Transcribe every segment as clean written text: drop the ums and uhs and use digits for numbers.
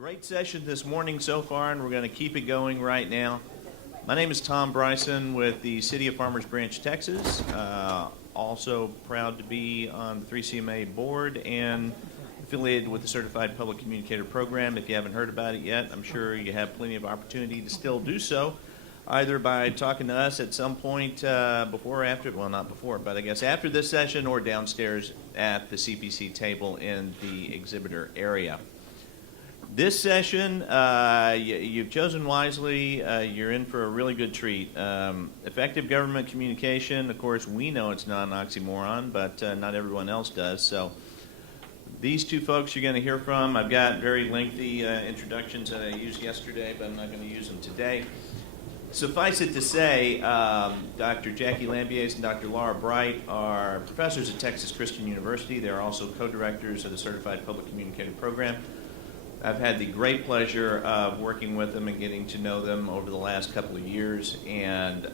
Great session this morning so far, and we're going to keep it going right now. My name is Tom Bryson with the City of Farmers Branch, Texas. Also proud to be on the 3CMA board and affiliated with the Certified Public Communicator Program. If you haven't heard about it yet, I'm sure you have plenty of opportunity to still do so, either by talking to us at some point before or after, well, not before, but I guess after this session, or downstairs at the CPC table in the exhibitor area. This session, you've chosen wisely. You're in for a really good treat. Effective government communication, of course, we know it's not an oxymoron, but not everyone else does. So these two folks you're going to hear from, I've got very lengthy introductions that I used yesterday, but I'm not going to use them today. Suffice it to say, Dr. Jackie Lambiase and Dr. Laura Bright are professors at Texas Christian University. They're also co-directors of the Certified Public Communicator Program. I've had the great pleasure of working with them and getting to know them over the last couple of years, and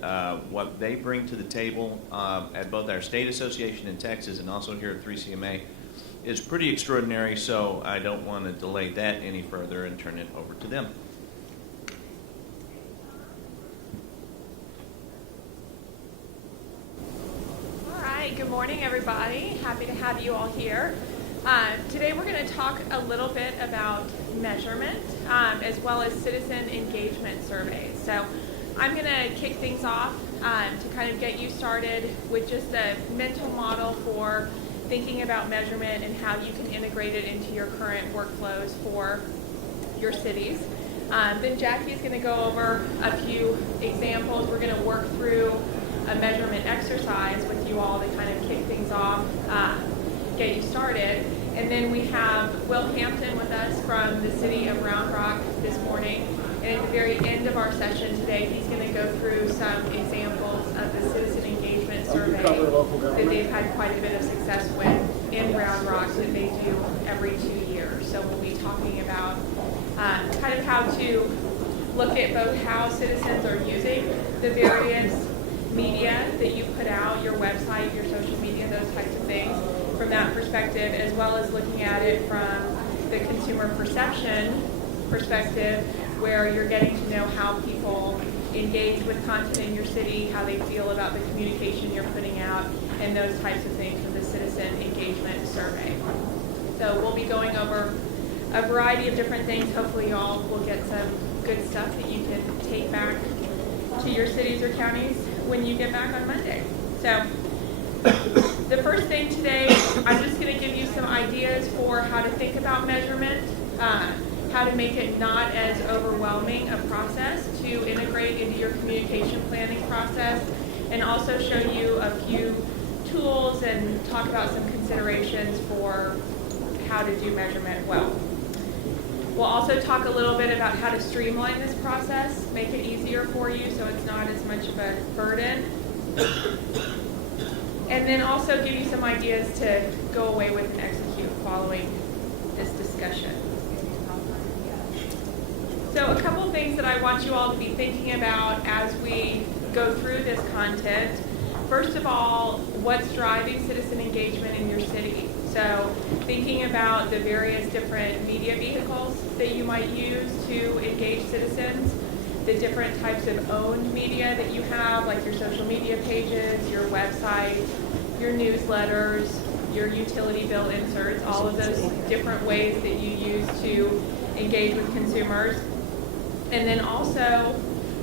what they bring to the table at both our state association in Texas and also here at 3CMA is pretty extraordinary, so I don't want to delay that any further and turn it over to them. All right, good morning everybody. Happy to have you all here. Today we're going to talk a little bit about measurement as well as citizen engagement surveys. So I'm going to kick things off to kind of get you started with just a mental model for thinking about measurement and how you can integrate it into your current workflows for your cities. Then Jackie is going to go over a few examples. We're going to work through a measurement exercise with you all to kind of kick things off, get you started. And then we have Will Hampton with us from the city of Round Rock this morning. And at the very end of our session today, he's going to go through some examples of the citizen engagement survey that they've had quite a bit of success with in Round Rock that they do every 2 years. So we'll be talking about kind of how to look at both how citizens are using the various media that you put out, your website, your social media, those types of things, from that perspective, as well as looking at it from the consumer perception perspective, where you're getting to know how people engage with content in your city, how they feel about the communication you're putting out, and those types of things from the citizen engagement survey. So we'll be going over a variety of different things. Hopefully y'all will get some good stuff that you can take back to your cities or counties when you get back on Monday. So the first thing today, I'm just going to give you some ideas for how to think about measurement, how to make it not as overwhelming a process to integrate into your communication planning process, and also show you a few tools and talk about some considerations for how to do measurement well. We'll also talk a little bit about how to streamline this process, make it easier for you so it's not as much of a burden. And then also give you some ideas to go away with and execute following this discussion. So a couple of things that I want you all to be thinking about as we go through this content. First of all, what's driving citizen engagement in your city? So thinking about the various different media vehicles that you might use to engage citizens, the different types of owned media that you have, like your social media pages, your website, your newsletters, your utility bill inserts, all of those different ways that you use to engage with consumers. And then also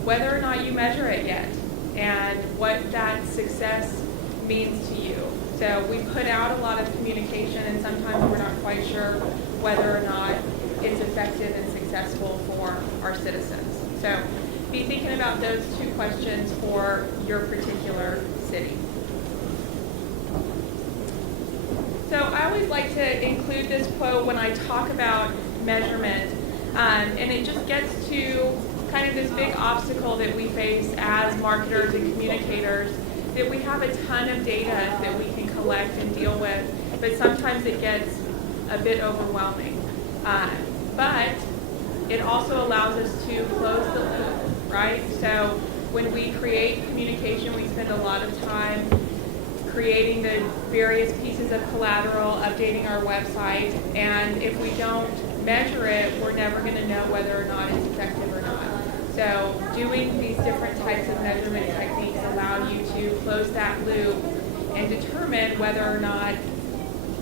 whether or not you measure it yet and what that success means to you. So we put out a lot of communication, and sometimes we're not quite sure whether or not it's effective and successful for our citizens. So be thinking about those two questions for your particular city. So I always like to include this quote when I talk about measurement, and it just gets to kind of this big obstacle that we face as marketers and communicators, that we have a ton of data that we can collect and deal with, but sometimes it gets a bit overwhelming. But it also allows us to close the loop, right? So when we create communication, we spend a lot of time creating the various pieces of collateral, updating our website, and if we don't measure it, we're never going to know whether or not it's effective or not. So doing these different types of measurement techniques allow you to close that loop and determine whether or not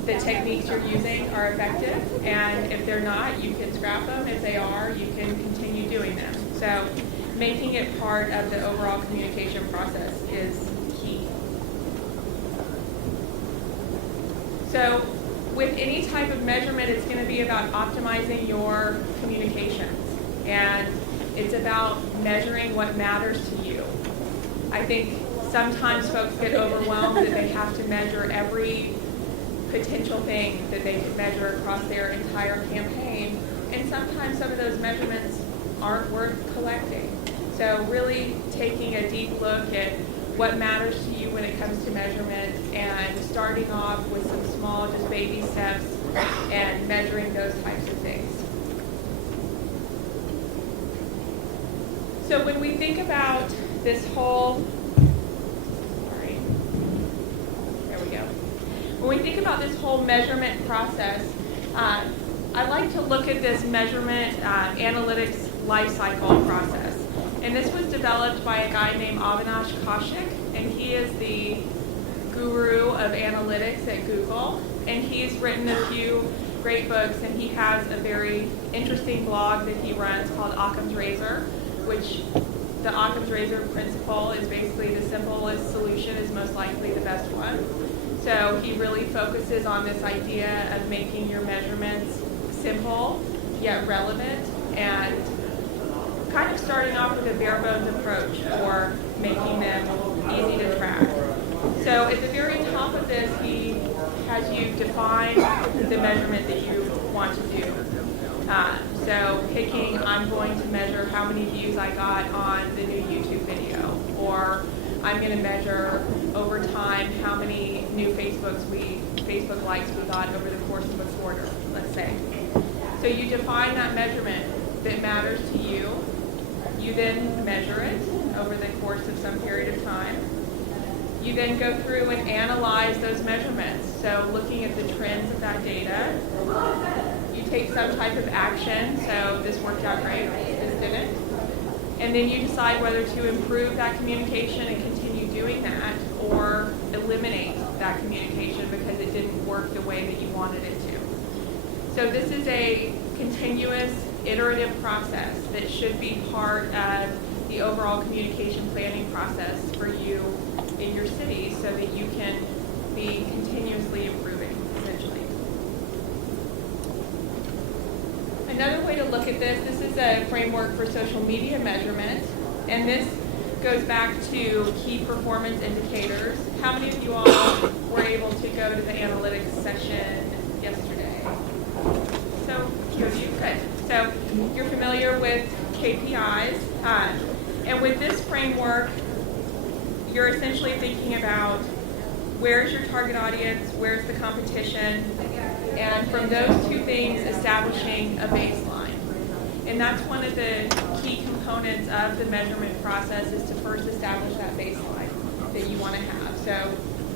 the techniques you're using are effective. And if they're not, you can scrap them. If they are, you can continue doing them. So making it part of the overall communication process is key. So with any type of measurement, it's going to be about optimizing your communications. And it's about measuring what matters to you. I think sometimes folks get overwhelmed that they have to measure every potential thing that they could measure across their entire campaign. And sometimes some of those measurements aren't worth collecting. So really taking a deep look at what matters to you when it comes to measurement and starting off with some small, just baby steps and measuring those types of things. So when we think about this whole, when we think about this whole measurement process, I like to look at this measurement analytics life cycle process. And this was developed by a guy named Avinash Kaushik, and he is the guru of analytics at Google. And he's written a few great books, and he has a very interesting blog that he runs called Occam's Razor, which the Occam's Razor principle is basically the simplest solution is most likely the best one. So he really focuses on this idea of making your measurements simple yet relevant and kind of starting off with a bare bones approach for making them easy to track. So at the very top of this, he has you define the measurement that you want to do. So picking, I'm going to measure how many views I got on the new YouTube video, or I'm going to measure over time how many new Facebook likes we got over the course of a quarter, let's say. So you define that measurement that matters to you. You then measure it over the course of some period of time. You then go through and analyze those measurements. So looking at the trends of that data, you take some type of action. So this worked out great, this didn't. And then you decide whether to improve that communication and continue doing that or eliminate that communication because it didn't work the way that you wanted it to. So this is a continuous, iterative process that should be part of the overall communication planning process for you in your city so that you can be continuously improving, essentially. Another way to look at this is a framework for social media measurement, and this goes back to key performance indicators. How many of you all were able to go to the analytics session yesterday? So, a few of you, good. So, you're familiar with KPIs, and with this framework, you're essentially thinking about where's your target audience, where's the competition, and from those two things, establishing a baseline. And that's one of the key components of the measurement process is to first establish that baseline that you want to have. So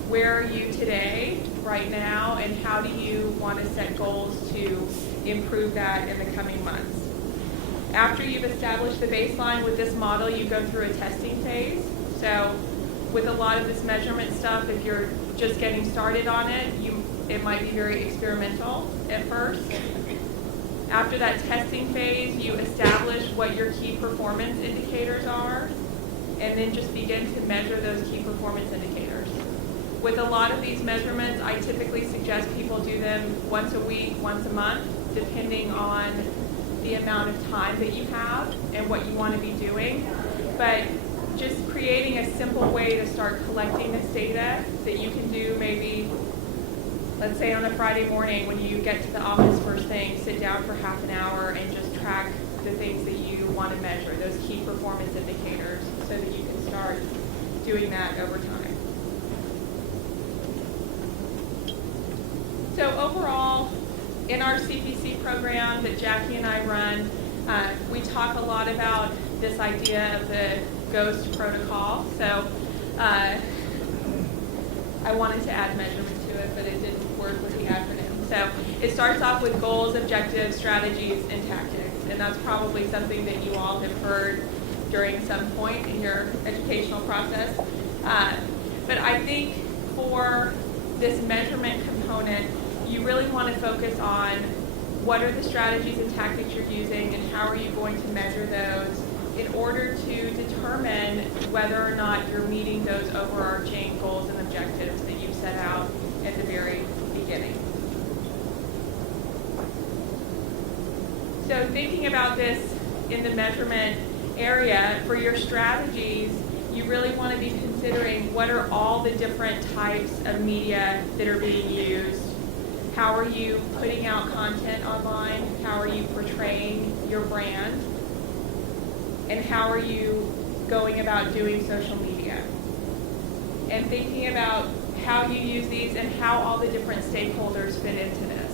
where are you today, right now, and how do you want to set goals to improve that in the coming months? After you've established the baseline with this model, you go through a testing phase. So with a lot of this measurement stuff, if you're just getting started on it, it might be very experimental at first. After that testing phase, you establish what your key performance indicators are, and then just begin to measure those key performance indicators. With a lot of these measurements, I typically suggest people do them once a week, once a month, depending on the amount of time that you have and what you want to be doing. But just creating a simple way to start collecting this data that you can do maybe, let's say on a Friday morning when you get to the office first thing, sit down for half an hour and just track the things that you want to measure, those key performance indicators, so that you can start doing that over time. So overall, in our CPC program that Jackie and I run, we talk a lot about this idea of the GHOST protocol. So I wanted to add measurement to it, but it didn't work with the acronym. So it starts off with goals, objectives, strategies, and tactics. And that's probably something that you all have heard during some point in your educational process. But I think for this measurement component, you really want to focus on what are the strategies and tactics you're using and how are you going to measure those in order to determine whether or not you're meeting those overarching goals and objectives that you've set out at the very beginning. So thinking about this in the measurement area, for your strategies, you really want to be considering what are all the different types of media that are being used. How are you putting out content online? How are you portraying your brand? And how are you going about doing social media? And thinking about how you use these and how all the different stakeholders fit into this.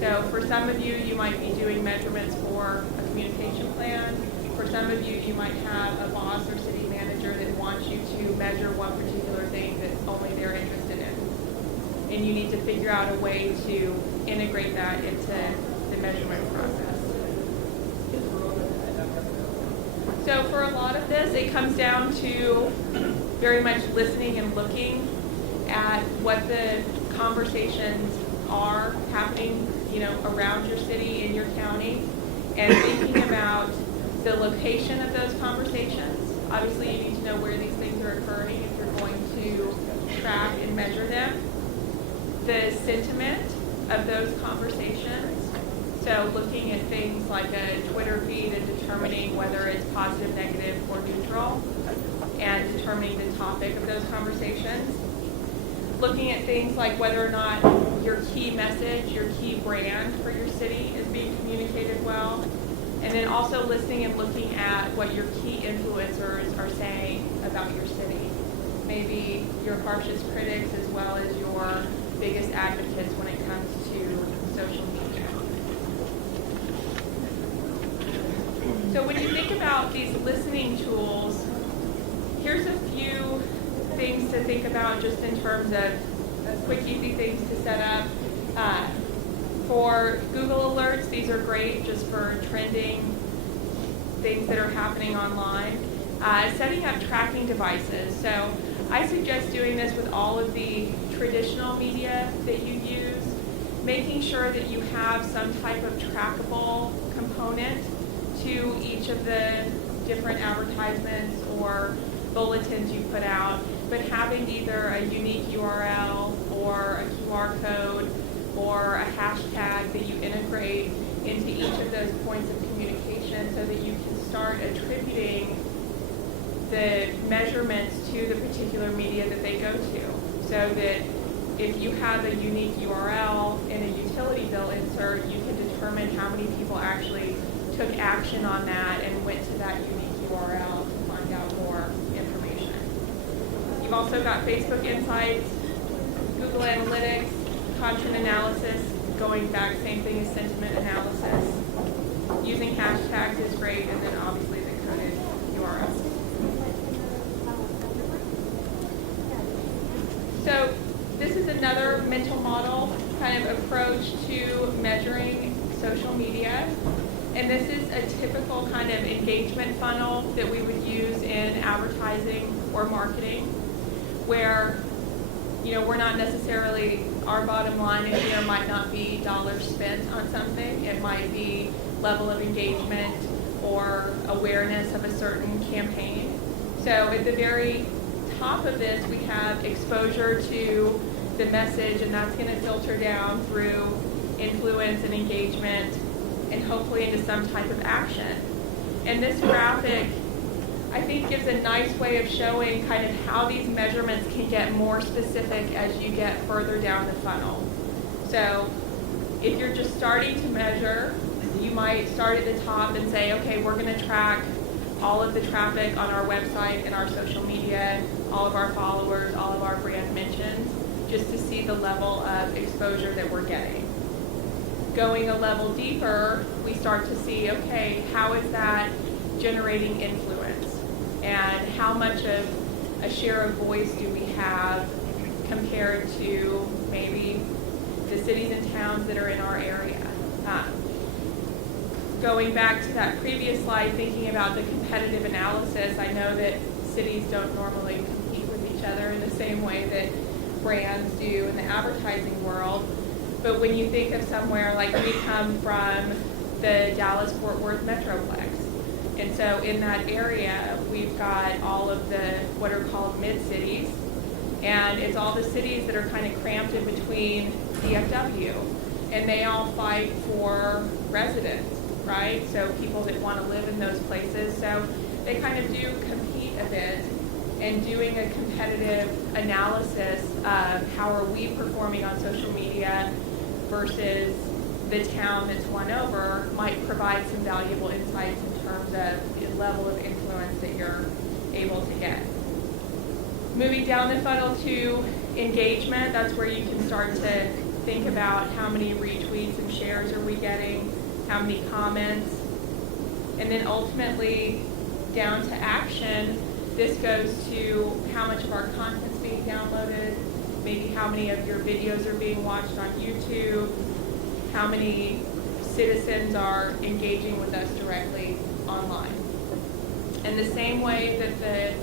So for some of you, you might be doing measurements for a communication plan. For some of you, you might have a boss or city manager that wants you to measure one particular thing that only they're interested in. And you need to figure out a way to integrate that into the measurement process. So for a lot of this, it comes down to very much listening and looking at what the conversations are happening, around your city, in your county, and thinking about the location of those conversations. Obviously, you need to know where these things are occurring if you're going to track and measure them. The sentiment of those conversations. So looking at things like a Twitter feed and determining whether it's positive, negative, or neutral, and determining the topic of those conversations. Looking at things like whether or not your key message, your key brand for your city is being communicated well. And then also listening and looking at what your key influencers are saying about your city. Maybe your harshest critics as well as your biggest advocates when it comes to social media. So when you think about these listening tools, here's a few things to think about just in terms of quick, easy things to set up. For Google Alerts, these are great just for trending things that are happening online. Setting up tracking devices. So I suggest doing this with all of the traditional media that you use, making sure that you have some type of trackable component to each of the different advertisements or bulletins you put out, but having either a unique URL or a QR code or a hashtag that you integrate into each of those points of communication so that you can start attributing the measurements to the particular media that they go to. So that if you have a unique URL in a utility bill insert, you can determine how many people actually took action on that and went to that unique URL to find out more information. You've also got Facebook Insights, Google Analytics, content analysis, going back, same thing as sentiment analysis. Using hashtags is great, and then obviously the coded URLs. So this is another mental model kind of approach to measuring social media. And this is a typical kind of engagement funnel that we would use in advertising or marketing, where we're not necessarily, our bottom line in here might not be dollars spent on something. It might be level of engagement or awareness of a certain campaign. So at the very top of this, we have exposure to the message, and that's going to filter down through influence and engagement and hopefully into some type of action. And this graphic, I think, gives a nice way of showing kind of how these measurements can get more specific as you get further down the funnel. So if you're just starting to measure, you might start at the top and say, okay, we're going to track all of the traffic on our website and our social media, all of our followers, all of our brand mentions, just to see the level of exposure that we're getting. Going a level deeper, we start to see, okay, how is that generating influence? And how much of a share of voice do we have compared to maybe the cities and towns towns that are in our area. Going back to that previous slide, thinking about the competitive analysis, I know that cities don't normally compete with each other in the same way that brands do in the advertising world. But when you think of somewhere like we come from the Dallas-Fort Worth Metroplex, and so in that area, we've got all of the what are called mid-cities, and it's all the cities that are kind of cramped in between DFW, and they all fight for residents, right? So people that want to live in those places. So they kind of do compete a bit, and doing a competitive analysis of how are we performing on social media versus the town that's won over might provide some valuable insights in terms of the level of influence that you're able to get. Moving down the funnel to engagement, that's where you can start to think about how many retweets and shares are we getting, how many comments, and then ultimately down to action. This goes to how much of our content's being downloaded, maybe how many of your videos are being watched on YouTube, how many citizens are engaging with us directly online. And the same way that the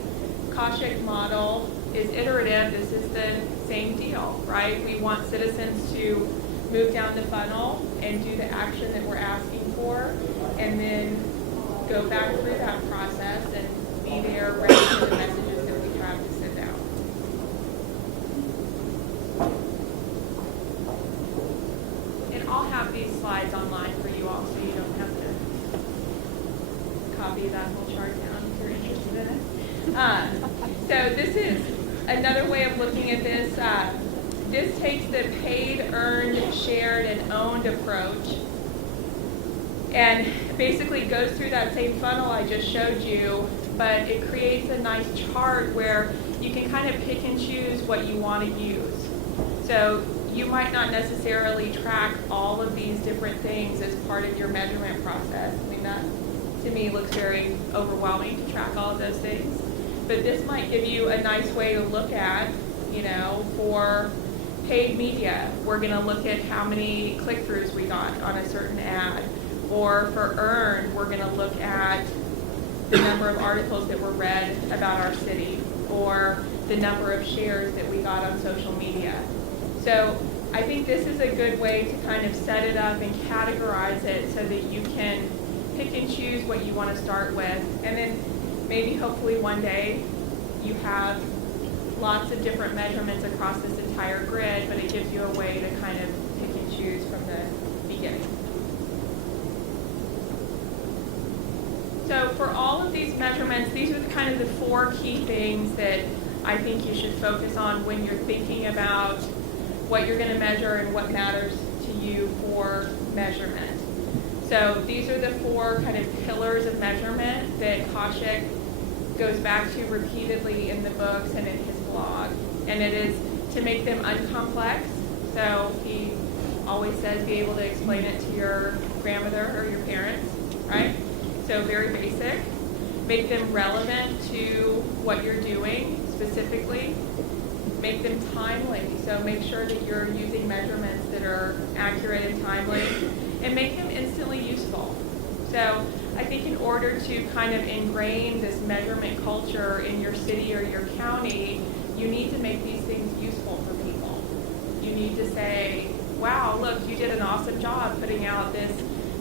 Koshik model is iterative, this is the same deal, right? We want citizens to move down the funnel and do the action that we're asking for, and then go back through that process and be there ready for the messages that we have to send out. And I'll have these slides online for you all, so you don't have to copy that whole chart down if you're interested in it. So this is another way of looking at this. This takes the paid, earned, shared, and owned approach and basically goes through that same funnel I just showed you, but it creates a nice chart where you can kind of pick and choose what you want to use. So you might not necessarily track all of these different things as part of your measurement process. I mean, that to me looks very overwhelming to track all of those things. But this might give you a nice way to look at, for paid media, we're going to look at how many click-throughs we got on a certain ad. Or for earned, we're going to look at the number of articles that were read about our city, or the number of shares that we got on social media. So I think this is a good way to kind of set it up and categorize it so that you can pick and choose what you want to start with. And then maybe hopefully one day you have lots of different measurements across this entire grid, but it gives you a way to kind of pick and choose from the beginning. So for all of these measurements, these are kind of the 4 key things that I think you should focus on when you're thinking about what you're going to measure and what matters to you for measurement. So these are the 4 kind of pillars of measurement that Koshik goes back to repeatedly in the books and in his blog. And it is to make them uncomplex. So he always says be able to explain it to your grandmother or your parents, right? So very basic. Make them relevant to what you're doing specifically. Make them timely. So make sure that you're using measurements that are accurate and timely. And make them instantly useful. So I think in order to kind of ingrain this measurement culture in your city or your county, you need to make these things useful for people. You need to say, wow, look, you did an awesome job putting out this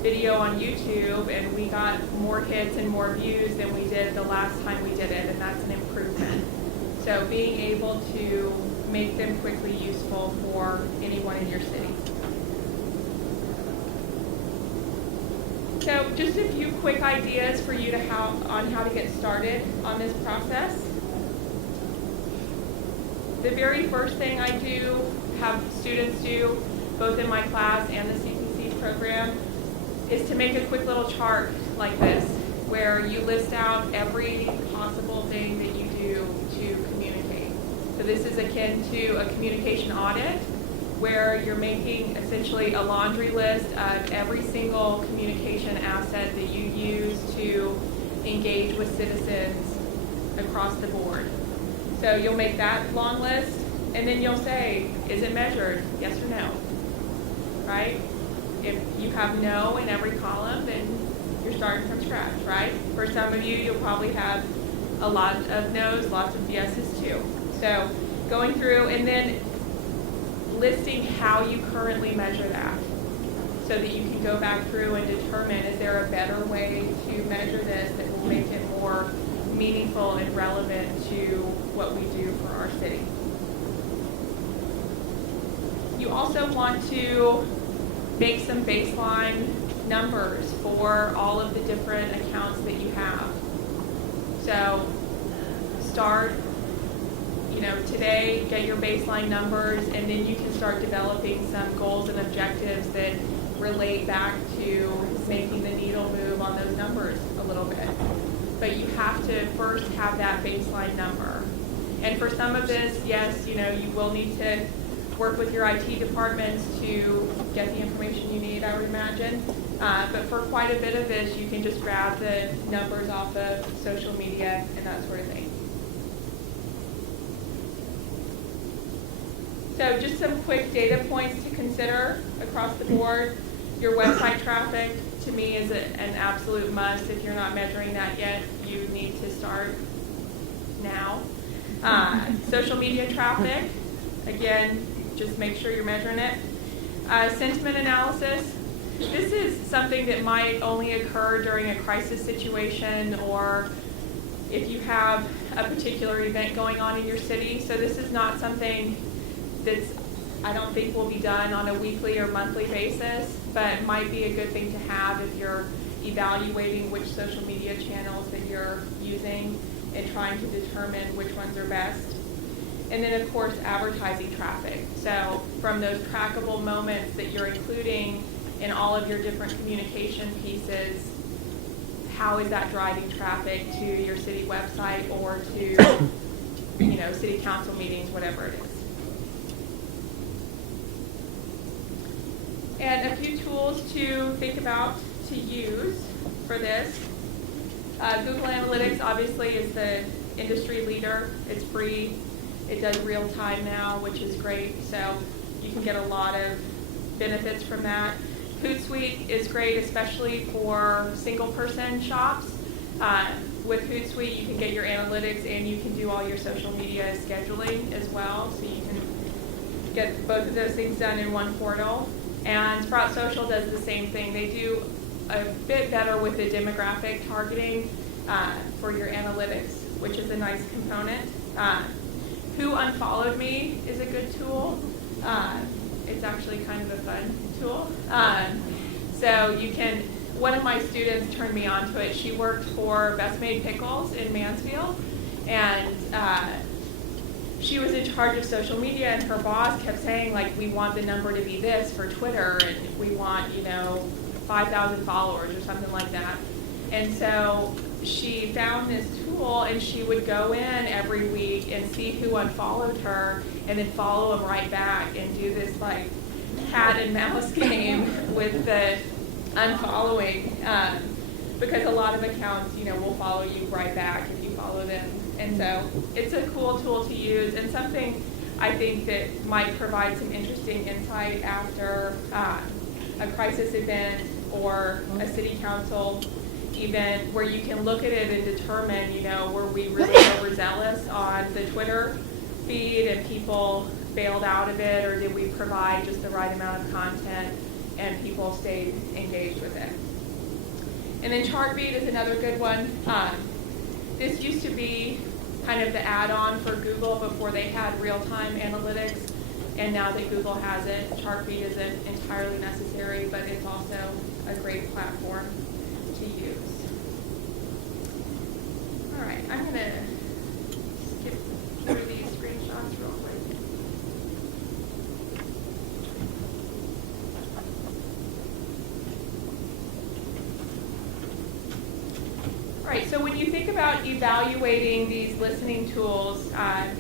video on YouTube, and we got more hits and more views than we did the last time we did it, and that's an improvement. So being able to make them quickly useful for anyone in your city. So just a few quick ideas for you on how to get started on this process. The very first thing I do, have students do, both in my class and the CPC program, is to make a quick little chart like this, where you list out every possible thing that you do to communicate. So this is akin to a communication audit, where you're making essentially a laundry list of every single communication asset that you use to engage with citizens across the board. So you'll make that long list, and then you'll say, is it measured? Yes or no? right? If you have no in every column, then you're starting from scratch, right? For some of you, you'll probably have a lot of no's, lots of yeses too. So going through and then listing how you currently measure that so that you can go back through and determine, is there a better way to measure this that will make it more meaningful and relevant to what we do for our city. You also want to make some baseline numbers for all of the different accounts that you have. So start, today, get your baseline numbers, and then you can start developing some goals and objectives that relate back to making the needle move on those numbers a little bit. But you have to first have that baseline number. And for some of this, yes, you will need to work with your IT departments to get the information you need, I would imagine. But for quite a bit of this, you can just grab the numbers off of social media and that sort of thing. So just some quick data points to consider across the board. Your website traffic, to me, is an absolute must. If you're not measuring that yet, you need to start now. Social media traffic, again, just make sure you're measuring it. Sentiment analysis. This is something that might only occur during a crisis situation or if you have a particular event going on in your city. So this is not something that's, I don't think, will be done on a weekly or monthly basis, but might be a good thing to have if you're evaluating which social media channels that you're using and trying to determine which ones are best. And then, of course, advertising traffic. So from those trackable moments that you're including in all of your different communication pieces, how is that driving traffic to your city website or to, city council meetings, whatever it is. And a few tools to think about to use for this. Google Analytics obviously is the industry leader. It's free. It does real time now, which is great. So you can get a lot of benefits from that. Hootsuite is great, especially for single person shops. With Hootsuite, you can get your analytics and you can do all your social media scheduling as well. So you can get both of those things done in one portal. And Sprout Social does the same thing. They do a bit better with the demographic targeting for your analytics, which is a nice component. Who Unfollowed Me is a good tool. It's actually kind of a fun tool. So you can, one of my students turned me on to it. She worked for Best Made Pickles in Mansfield, and she was in charge of social media, and her boss kept saying, like, we want the number to be this for Twitter, and we want, 5,000 followers or something like that. And so she found this tool, and she would go in every week and see who unfollowed her, and then follow them right back and do this, like, cat and mouse game with the unfollowing, because a lot of accounts, will follow you right back if you follow them. And so it's a cool tool to use and something I think that might provide some interesting insight after a crisis event or a city council event where you can look at it and determine, were we really overzealous on the Twitter feed and people bailed out of it, or did we provide just the right amount of content and people stayed engaged with it? And then Chartbeat is another good one. This used to be kind of the add-on for Google before they had real-time analytics, and now that Google has it, Chartbeat isn't entirely necessary, but it's also a great platform to use. All right, I'm going to skip through these screenshots real quick. All right, so when you think about evaluating these listening tools,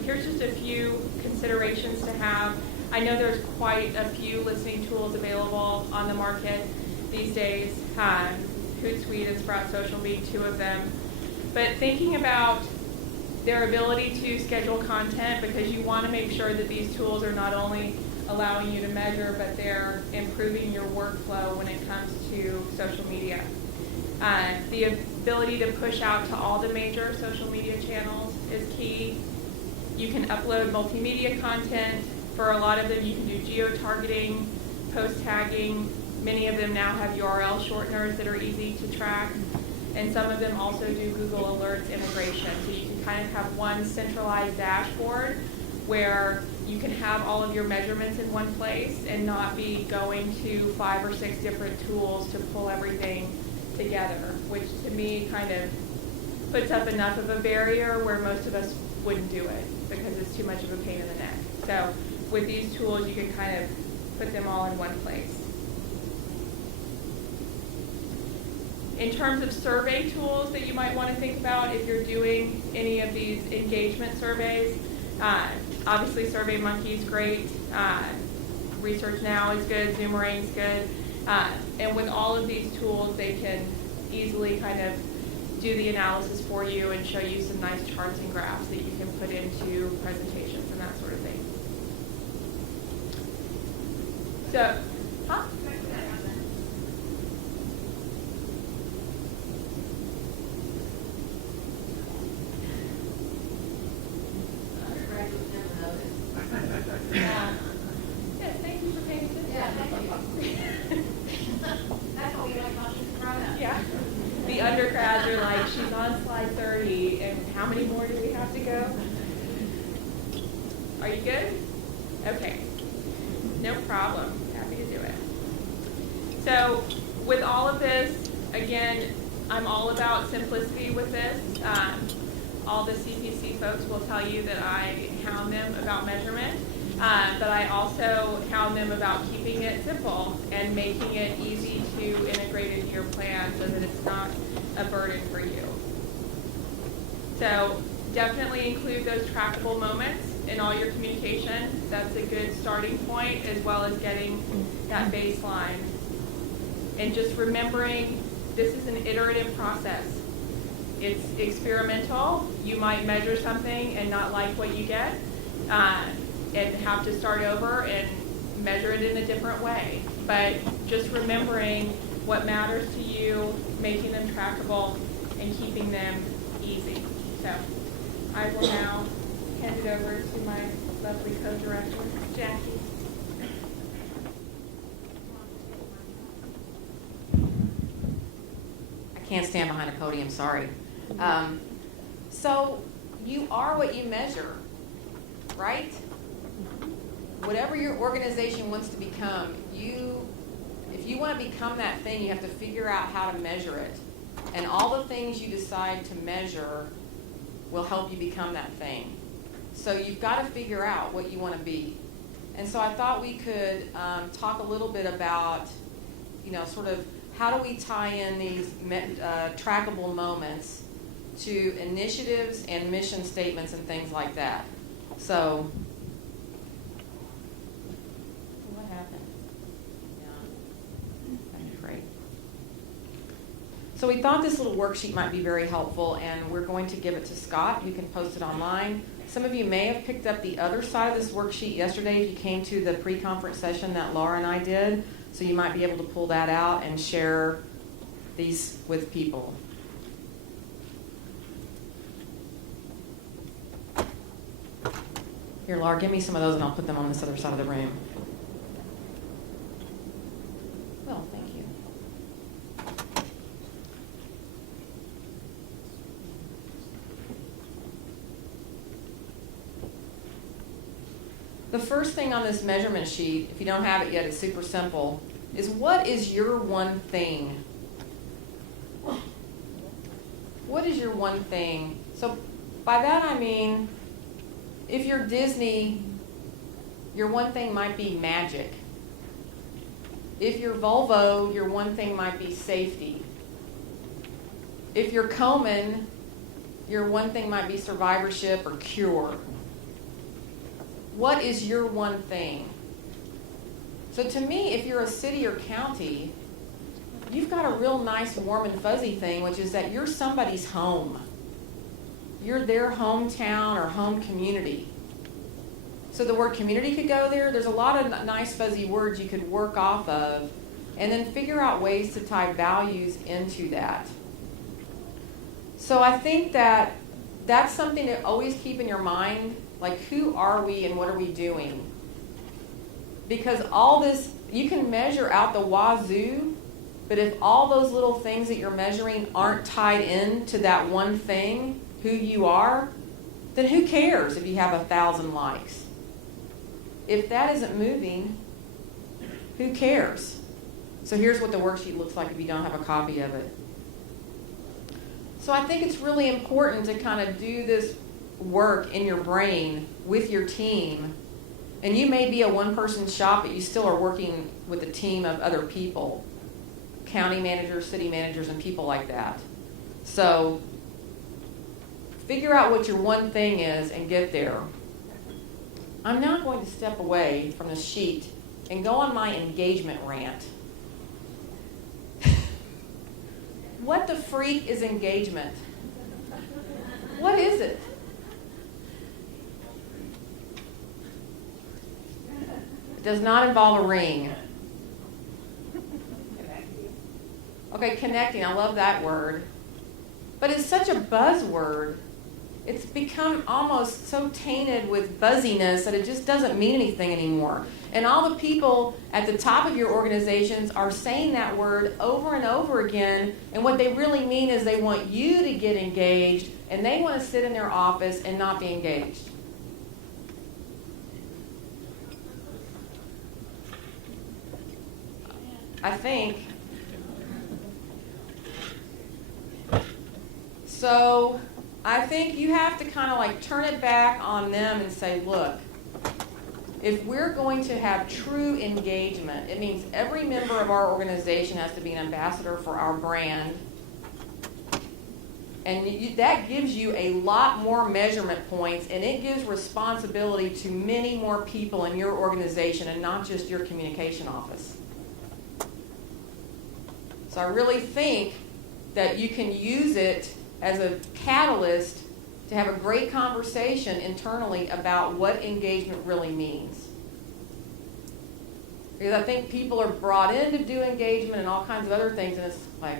here's just a few considerations to have. I know there's quite a few listening tools available on the market these days. Hootsuite and Sprout Social being two of them. But thinking about their ability to schedule content, because you want to make sure that these tools are not only allowing you to measure, but they're improving your workflow when it comes to social media. The ability to push out to all the major social media channels is key. You can upload multimedia content. For a lot of them, you can do geo-targeting, post tagging. Many of them now have URL shorteners that are easy to track. And some of them also do Google Alerts integration. So you can kind of have one centralized dashboard where you can have all of your measurements in one place and not be going to 5 or 6 different tools to pull everything together, which to me kind of puts up enough of a barrier where most of us wouldn't do it because it's too much of a pain in the neck. So with these tools, you can kind of put them all in one place. In terms of survey tools that you might want to think about if you're doing any of these engagement surveys, obviously SurveyMonkey is great. Research Now is good. Zoomerang is good. And with all of these tools, they can easily kind of do the analysis for you and show you some nice charts and graphs that you can put into presentations and that sort of thing. So, huh? Yeah. Yes, thank you for paying attention. Yeah, thank you. That's what we like watching the product. Yeah. The undergrads are like, she's on slide 30, and how many more do we have to go? Are you good? Okay. No problem. Happy to do it. So with all of this, again, I'm all about simplicity with this. All the CPC folks will tell you that I hound them about measurement, but I also hound them about keeping it simple and making it easy to integrate into your plan so that it's not a burden for you. So definitely include those trackable moments in all your communication. That's a good starting point, as well as getting that baseline. And just remembering this is an iterative process. It's experimental. You might measure something and not like what you get, and have to start over and measure it in a different way. But just remembering what matters to you, making them trackable, and keeping them easy. So I will now hand it over to my lovely co-director, Jackie. I can't stand behind a podium, sorry. So you are what you measure, right? Whatever your organization wants to become, if you want to become that thing, you have to figure out how to measure it. And all the things you decide to measure will help you become that thing. So you've got to figure out what you want to be. And so I thought we could talk a little bit about, sort of how do we tie in these trackable moments to initiatives and mission statements and things like that. So, what happened? Yeah, that's great. So we thought this little worksheet might be very helpful, and we're going to give it to Scott. You can post it online. Some of you may have picked up the other side of this worksheet yesterday if you came to the pre-conference session that Laura and I did. So you might be able to pull that out and share these with people. Here, Laura, give me some of those and I'll put them on this other side of the room. Well, thank you. The first thing on this measurement sheet, if you don't have it yet, it's super simple, is what is your one thing? What is your one thing? So by that I mean, if you're Disney, your one thing might be magic. If you're Volvo, your one thing might be safety. If you're Komen, your one thing might be survivorship or cure. What is your one thing? So to me, if you're a city or county, you've got a real nice warm and fuzzy thing, which is that you're somebody's home. You're their hometown or home community. So the word community could go there. There's a lot of nice fuzzy words you could work off of, and then figure out ways to tie values into that. So I think that that's something to always keep in your mind, like who are we and what are we doing? Because all this, you can measure out the wazoo, but if all those little things that you're measuring aren't tied in to that one thing, who you are, then who cares if you have 1,000 likes? If that isn't moving, who cares? So here's what the worksheet looks like if you don't have a copy of it. So I think it's really important to kind of do this work in your brain with your team. And you may be a one-person shop, but you still are working with a team of other people, county managers, city managers, and people like that. So figure out what your one thing is and get there. I'm now going to step away from the sheet and go on my engagement rant. What the freak is engagement? What is it? It does not involve a ring. Okay, connecting, I love that word. But it's such a buzzword. It's become almost so tainted with buzziness that it just doesn't mean anything anymore. And all the people at the top of your organizations are saying that word over and over again, and what they really mean is they want you to get engaged, and they want to sit in their office and not be engaged. I think. So I think you have to kind of like turn it back on them and say, look, if we're going to have true engagement, it means every member of our organization has to be an ambassador for our brand. And that gives you a lot more measurement points, and it gives responsibility to many more people in your organization and not just your communication office. So I really think that you can use it as a catalyst to have a great conversation internally about what engagement really means. Because I think people are brought in to do engagement and all kinds of other things, and it's like,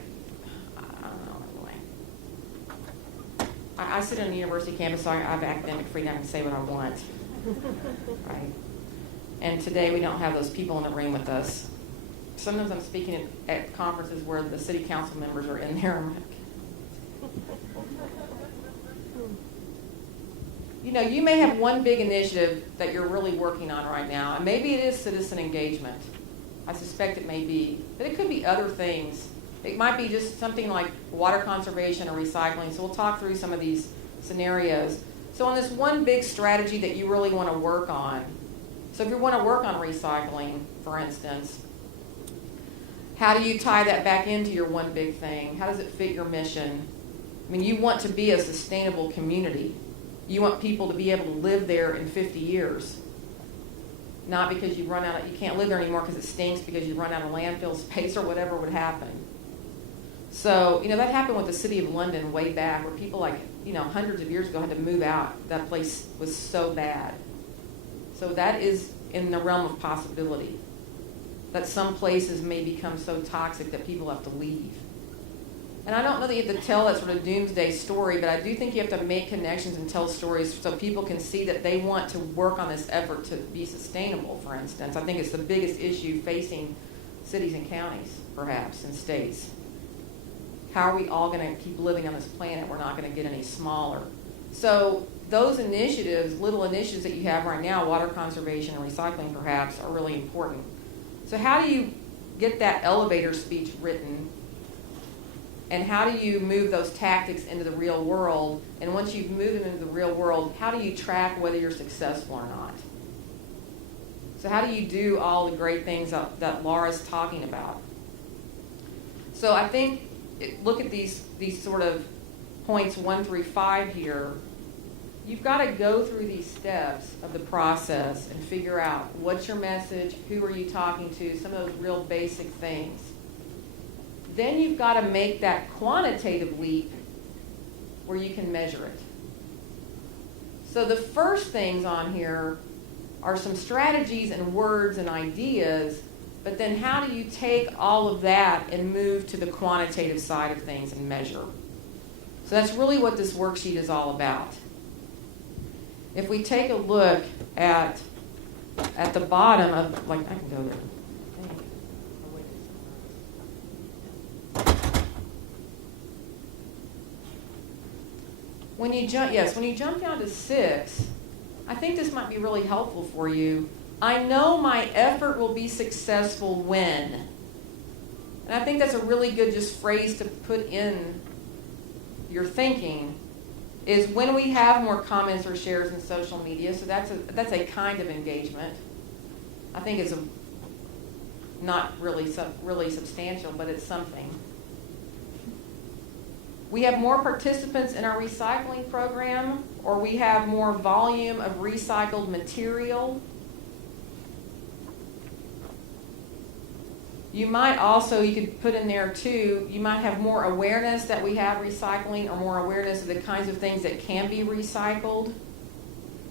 I don't know, anyway. I sit on a university campus, so I have academic freedom and say what I want. Right? And today we don't have those people in the room with us. Sometimes I'm speaking at conferences where the city council members are in there. You know, you may have one big initiative that you're really working on right now, and maybe it is citizen engagement. I suspect it may be, but it could be other things. It might be just something like water conservation or recycling, so we'll talk through some of these scenarios. So on this one big strategy that you really want to work on, so if you want to work on recycling, for instance, how do you tie that back into your one big thing? How does it fit your mission? I mean, you want to be a sustainable community. You want people to be able to live there in 50 years. Not because you can't live there anymore because it stinks, because you run out of landfill space or whatever would happen. So, that happened with the city of London way back, where people hundreds of years ago had to move out. That place was so bad. So that is in the realm of possibility. That some places may become so toxic that people have to leave. And I don't know that you have to tell that sort of doomsday story, but I do think you have to make connections and tell stories so people can see that they want to work on this effort to be sustainable, for instance. I think it's the biggest issue facing cities and counties, perhaps, and states. How are we all going to keep living on this planet? We're not going to get any smaller. So those initiatives, little initiatives that you have right now, water conservation and recycling perhaps, are really important. So how do you get that elevator speech written? And how do you move those tactics into the real world? And once you've moved them into the real world, how do you track whether you're successful or not? So how do you do all the great things that Laura's talking about? So I think, look at these sort of points 1 through 5 here. You've got to go through these steps of the process and figure out what's your message, who are you talking to, some of those real basic things. Then you've got to make that quantitative leap where you can measure it. So the first things on here are some strategies and words and ideas, but then how do you take all of that and move to the quantitative side of things and measure? So that's really what this worksheet is all about. If we take a look at the bottom of, like, I can go there. When you jump down to 6, I think this might be really helpful for you. I know my effort will be successful when. And I think that's a really good just phrase to put in your thinking, is when we have more comments or shares in social media. So that's a kind of engagement. I think it's not really substantial, but it's something. We have more participants in our recycling program, or we have more volume of recycled material. You could put in there too, you might have more awareness that we have recycling, or more awareness of the kinds of things that can be recycled.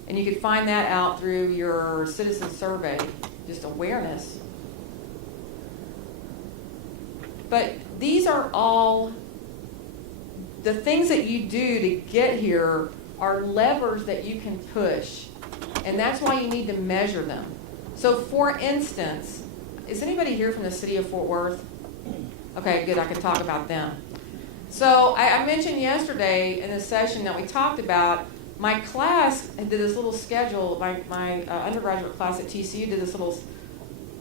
And you could find that out through your citizen survey, just awareness. But these are all, the things that you do to get here are levers that you can push. And that's why you need to measure them. So for instance, is anybody here from the city of Fort Worth? Okay, good, I can talk about them. So I mentioned yesterday in the session that we talked about, my class did this little schedule, my undergraduate class at TCU did this little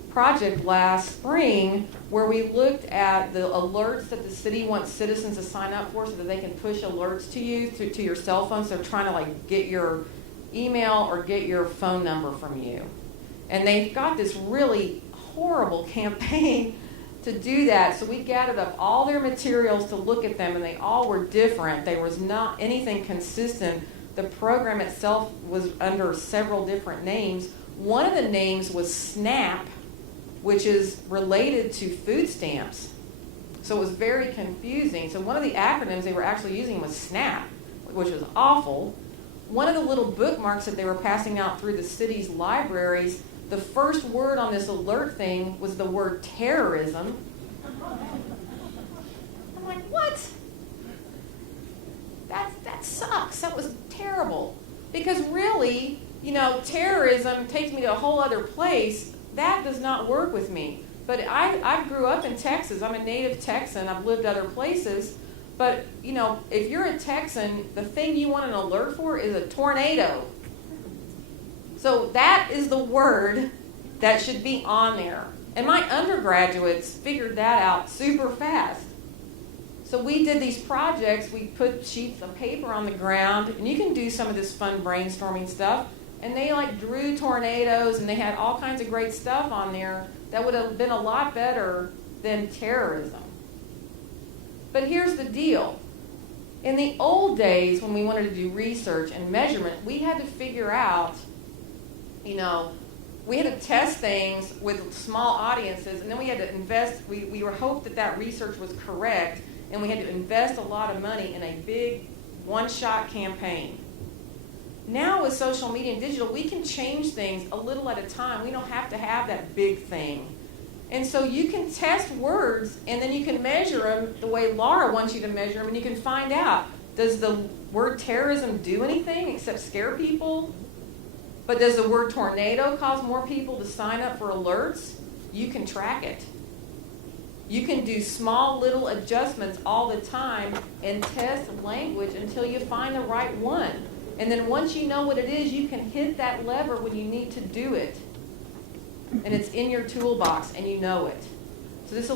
project last spring where we looked at the alerts that the city wants citizens to sign up for so that they can push alerts to you to your cell phone. So they're trying to like get your email or get your phone number from you. And they've got this really horrible campaign to do that. So we gathered up all their materials to look at them, and they all were different. There was not anything consistent. The program itself was under several different names. One of the names was SNAP, which is related to food stamps. So it was very confusing. So one of the acronyms they were actually using was SNAP, which was awful. One of the little bookmarks that they were passing out through the city's libraries, the first word on this alert thing was the word terrorism. I'm like, what? That sucks. That was terrible. Because really, terrorism takes me to a whole other place. That does not work with me. But I grew up in Texas. I'm a native Texan. I've lived other places. But, if you're a Texan, the thing you want an alert for is a tornado. So that is the word that should be on there. And my undergraduates figured that out super fast. So we did these projects. We put sheets of paper on the ground. And you can do some of this fun brainstorming stuff. And they drew tornadoes, and they had all kinds of great stuff on there that would have been a lot better than terrorism. But here's the deal. In the old days, when we wanted to do research and measurement, we had to figure out, we had to test things with small audiences, and then we had to invest. We were hoped that research was correct, and we had to invest a lot of money in a big one-shot campaign. Now with social media and digital, we can change things a little at a time. We don't have to have that big thing. And so you can test words, and then you can measure them the way Laura wants you to measure them, and you can find out, does the word terrorism do anything except scare people? But does the word tornado cause more people to sign up for alerts? You can track it. You can do small little adjustments all the time and test language until you find the right one. And then once you know what it is, you can hit that lever when you need to do it. And it's in your toolbox, and you know it. So this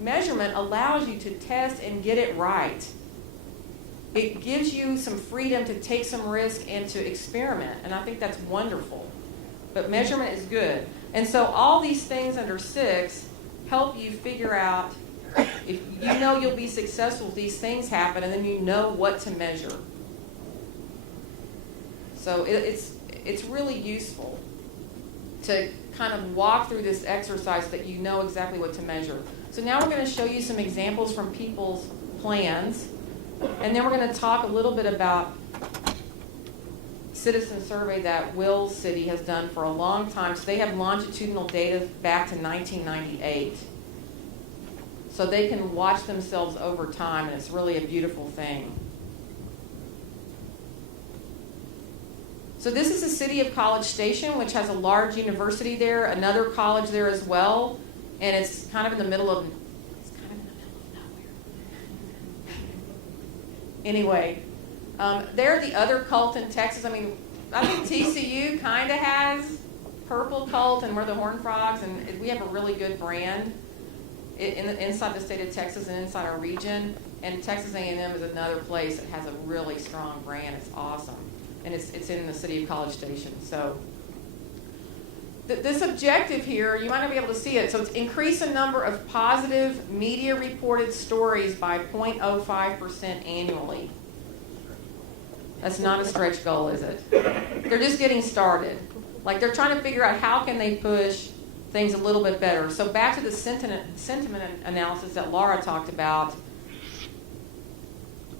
measurement allows you to test and get it right. It gives you some freedom to take some risk and to experiment, and I think that's wonderful. But measurement is good. And so all these things under 6 help you figure out if you'll be successful if these things happen, and then you know what to measure. So it's really useful to kind of walk through this exercise so that you know exactly what to measure. So now we're going to show you some examples from people's plans, and then we're going to talk a little bit about citizen survey that Will's City has done for a long time. So they have longitudinal data back to 1998. So they can watch themselves over time, and it's really a beautiful thing. So this is the city of College Station, which has a large university there, another college there as well, and it's kind of in the middle of nowhere. Anyway, they're the other cult in Texas. I mean, I think TCU kind of has Purple Cult, and we're the Horned Frogs, and we have a really good brand inside the state of Texas and inside our region. And Texas A&M is another place that has a really strong brand. It's awesome. And it's in the city of College Station. So this objective here, you might not be able to see it. So it's increase the number of positive media reported stories by 0.05% annually. That's not a stretch goal, is it? They're just getting started. Like, they're trying to figure out how can they push things a little bit better. So back to the sentiment analysis that Laura talked about.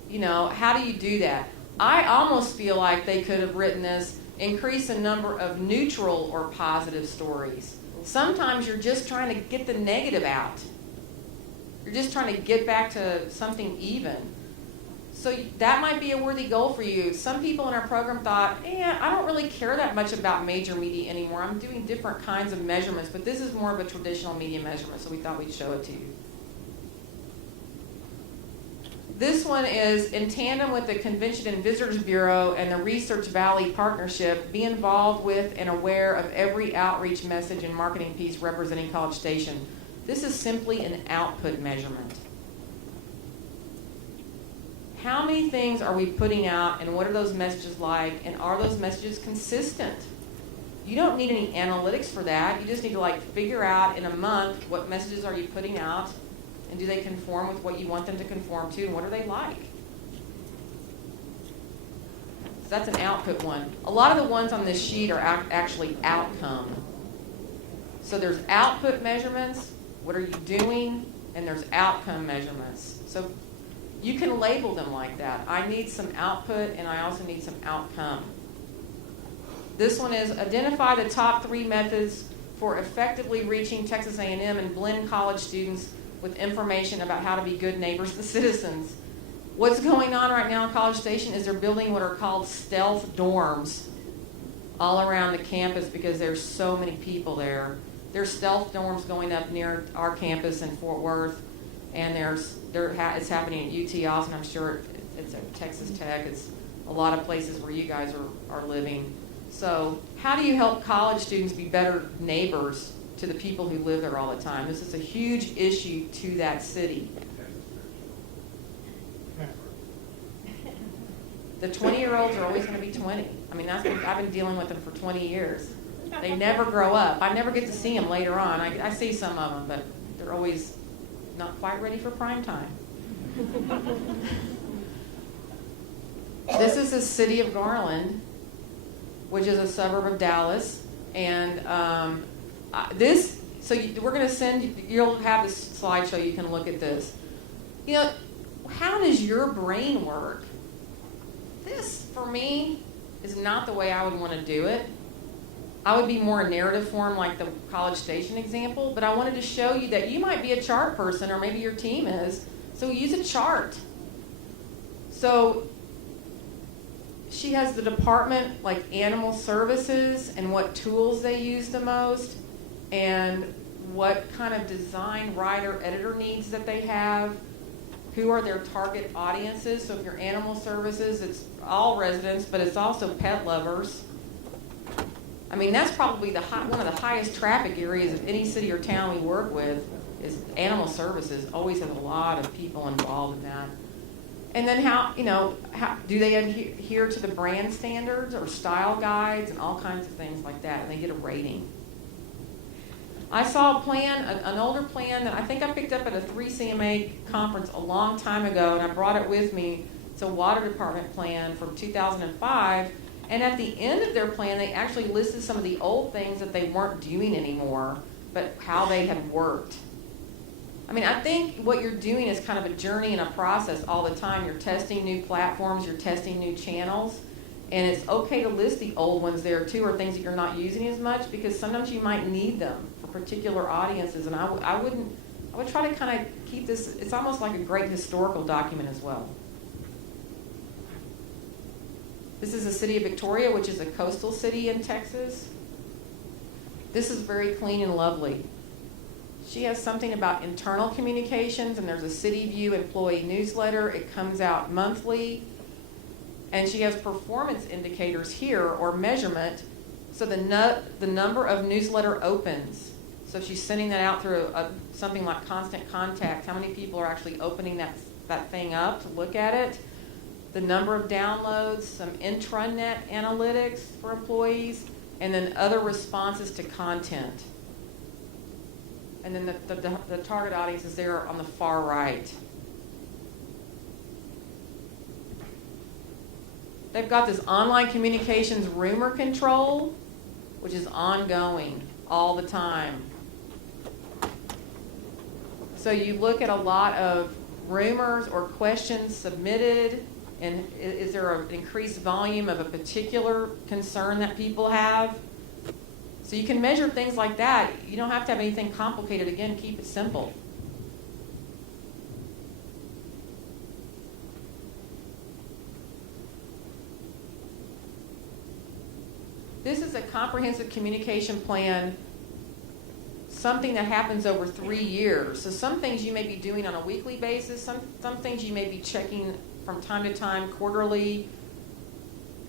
You know, how do you do that? I almost feel like they could have written this, increase the number of neutral or positive stories. Sometimes you're just trying to get the negative out. You're just trying to get back to something even. So that might be a worthy goal for you. Some people in our program thought, I don't really care that much about major media anymore. I'm doing different kinds of measurements, but this is more of a traditional media measurement, so we thought we'd show it to you. This one is in tandem with the Convention and Visitors Bureau and the Research Valley Partnership. Be involved with and aware of every outreach message and marketing piece representing College Station. This is simply an output measurement. How many things are we putting out, and what are those messages like, and are those messages consistent? You don't need any analytics for that. You just need to figure out in a month what messages are you putting out, and do they conform with what you want them to conform to, and what are they like? So that's an output one. A lot of the ones on this sheet are actually outcome. So there's output measurements, what are you doing, and there's outcome measurements. So you can label them like that. I need some output, and I also need some outcome. This one is identify the top 3 methods for effectively reaching Texas A&M and blend college students with information about how to be good neighbors to citizens. What's going on right now in College Station is they're building what are called stealth dorms all around the campus because there's so many people there. There's stealth dorms going up near our campus in Fort Worth, and it's happening at UT Austin. I'm sure it's at Texas Tech. It's a lot of places where you guys are living. So how do you help college students be better neighbors to the people who live there all the time? This is a huge issue to that city. The 20-year-olds are always going to be 20. I mean, I've been dealing with them for 20 years. They never grow up. I never get to see them later on. I see some of them, but they're always not quite ready for prime time. This is the city of Garland, which is a suburb of Dallas, and we're going to send, you'll have this slideshow, you can look at this. You know, how does your brain work? This, for me, is not the way I would want to do it. I would be more a narrative form like the College Station example, but I wanted to show you that you might be a chart person, or maybe your team is, so use a chart. So she has the department like animal services and what tools they use the most and what kind of design writer editor needs that they have, who are their target audiences. So if you're animal services, it's all residents, but it's also pet lovers. I mean, that's probably one of the highest traffic areas of any city or town we work with is animal services. Always has a lot of people involved in that. And then how do they adhere to the brand standards or style guides and all kinds of things like that, and they get a rating. I saw a plan, an older plan that I think I picked up at a 3CMA conference a long time ago, and I brought it with me. It's a water department plan from 2005, and at the end of their plan, they actually listed some of the old things that they weren't doing anymore, but how they had worked. I mean, I think what you're doing is kind of a journey and a process all the time. You're testing new platforms, you're testing new channels, And it's okay to list the old ones there too, or things that you're not using as much, because sometimes you might need them for particular audiences. And I would try to kind of keep this, it's almost like a great historical document as well. This is the city of Victoria, which is a coastal city in Texas. This is very clean and lovely. She has something about internal communications, and there's a City View employee newsletter. It comes out monthly. And she has performance indicators here, or measurement. So the number of newsletter opens. So if she's sending that out through something like Constant Contact, how many people are actually opening that thing up to look at it? The number of downloads, some intranet analytics for employees, and then other responses to content. And then the target audience is there on the far right. They've got this online communications rumor control, which is ongoing all the time. So you look at a lot of rumors or questions submitted, and is there an increased volume of a particular concern that people have? So you can measure things like that. You don't have to have anything complicated. Again, keep it simple. This is a comprehensive communication plan, something that happens over 3 years. So some things you may be doing on a weekly basis, some things you may be checking from time to time, quarterly.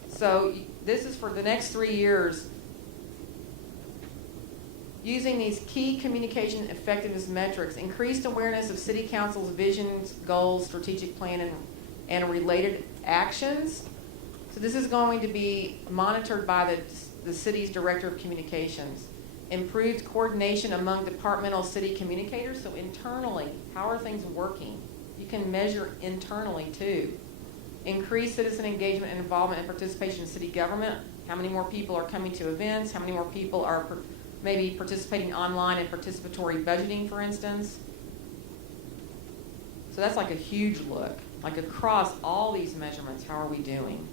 So this is for the next 3 years. Using these key communication effectiveness metrics, increased awareness of City Council's visions, goals, strategic plan, and related actions. So this is going to be monitored by the city's Director of Communications. Improved coordination among departmental city communicators. So internally, how are things working? You can measure internally too. Increased citizen engagement and involvement and participation in city government. How many more people are coming to events? How many more people are maybe participating online in participatory budgeting, for instance? So that's like a huge look. Like across all these measurements, how are we doing?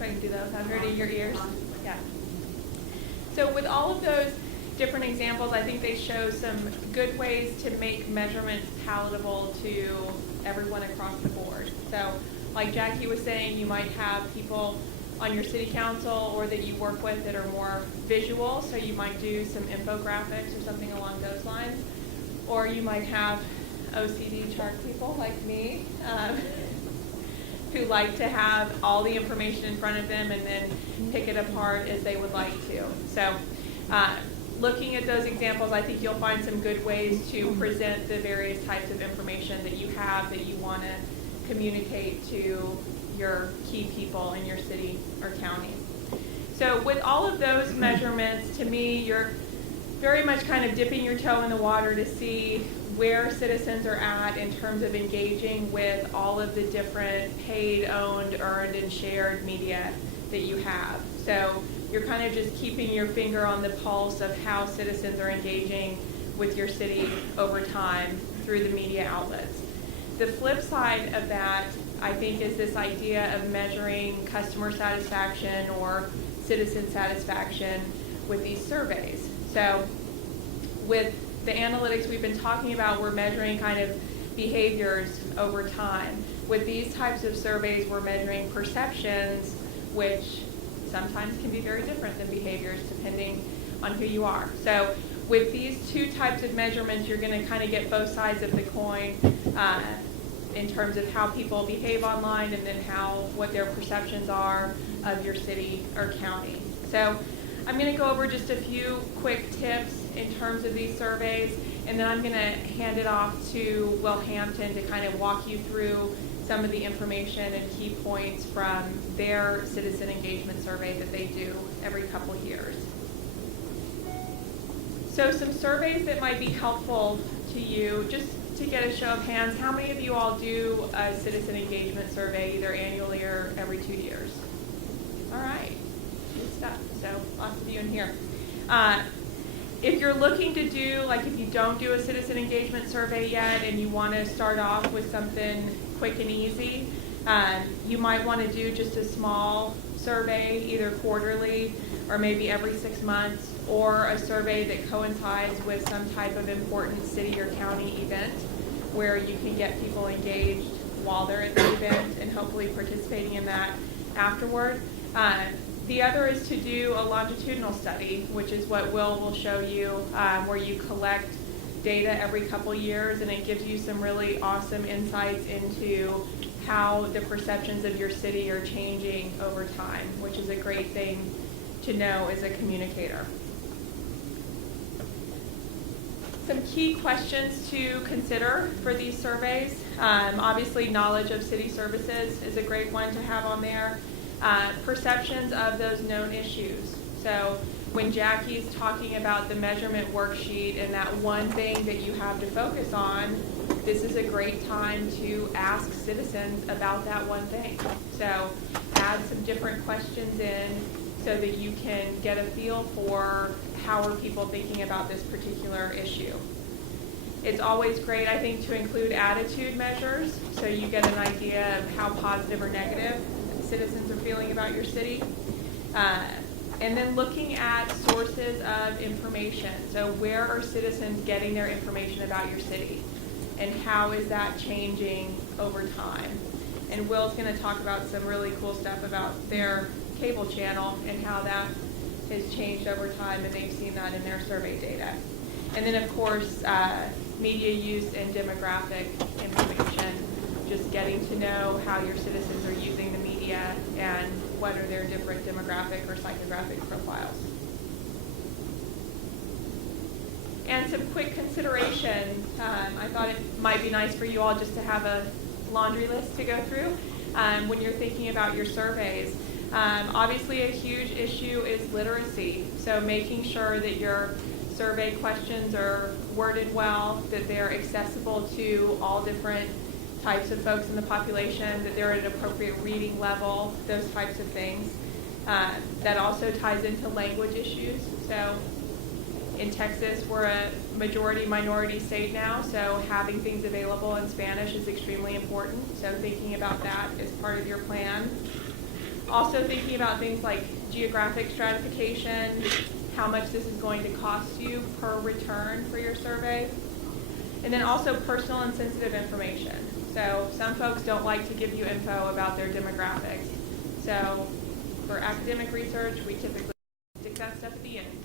I can do that without hurting your ears. Yeah. So with all of those different examples, I think they show some good ways to make measurements palatable to everyone across the board. So like Jackie was saying, you might have people on your city council or that you work with that are more visual, so you might do some infographics or something along those lines. Or you might have OCD chart people like me, who like to have all the information in front of them and then pick it apart as they would like to. So looking at those examples, I think you'll find some good ways to present the various types of information that you have that you want to communicate to your key people in your city or county. So with all of those measurements, to me, you're very much kind of dipping your toe in the water to see where citizens are at in terms of engaging with all of the different paid, owned, earned, and shared media that you have. So you're kind of just keeping your finger on the pulse of how citizens are engaging with your city over time through the media outlets. The flip side of that, I think, is this idea of measuring customer satisfaction or citizen satisfaction with these surveys. So with the analytics we've been talking about, we're measuring kind of behaviors over time. With these types of surveys, we're measuring perceptions, which sometimes can be very different than behaviors depending on who you are. So with these two types of measurements, you're going to kind of get both sides of the coin in terms of how people behave online and then what their perceptions are of your city or county. So I'm going to go over just a few quick tips in terms of these surveys, and then I'm going to hand it off to Hampton to kind of walk you through some of the information and key points from their citizen engagement survey that they do every couple years. So some surveys that might be helpful to you, just to get a show of hands, how many of you all do a citizen engagement survey either annually or every 2 years? All right. stuff. So lots of you in here. If you're looking to do, like if you don't do a citizen engagement survey yet and you want to start off with something quick and easy, you might want to do just a small survey, either quarterly or maybe every 6 months, or a survey that coincides with some type of important city or county event where you can get people engaged while they're at the event and hopefully participating in that afterward. The other is to do a longitudinal study, which is what will show you, where you collect data every couple years, and it gives you some really awesome insights into how the perceptions of your city are changing over time, which is a great thing to know as a communicator. Some key questions to consider for these surveys. Obviously, knowledge of city services is a great one to have on there. Perceptions of those known issues. So when Jackie's talking about the measurement worksheet and that one thing that you have to focus on, this is a great time to ask citizens about that one thing. So add some different questions in so that you can get a feel for how are people thinking about this particular issue. It's always great, I think, to include attitude measures so you get an idea of how positive or negative citizens are feeling about your city. And then looking at sources of information. So where are citizens getting their information about your city? And how is that changing over time? And Will's going to talk about some really cool stuff about their cable channel and how that has changed over time, and they've seen that in their survey data. And then, of course, media use and demographic information, just getting to know how your citizens are using the media and what are their different demographic or psychographic profiles. And some quick consideration. I thought it might be nice for you all just to have a laundry list to go through when you're thinking about your surveys. Obviously, a huge issue is literacy. So making sure that your survey questions are worded well, that they're accessible to all different types of folks in the population, that they're at an appropriate reading level, those types of things. That also ties into language issues. So in Texas, we're a majority-minority state now, so having things available in Spanish is extremely important. So thinking about that is part of your plan. Also thinking about things like geographic stratification, how much this is going to cost you per return for your survey. And then also personal and sensitive information. So some folks don't like to give you info about their demographics. So for academic research, we typically stick that stuff at the end.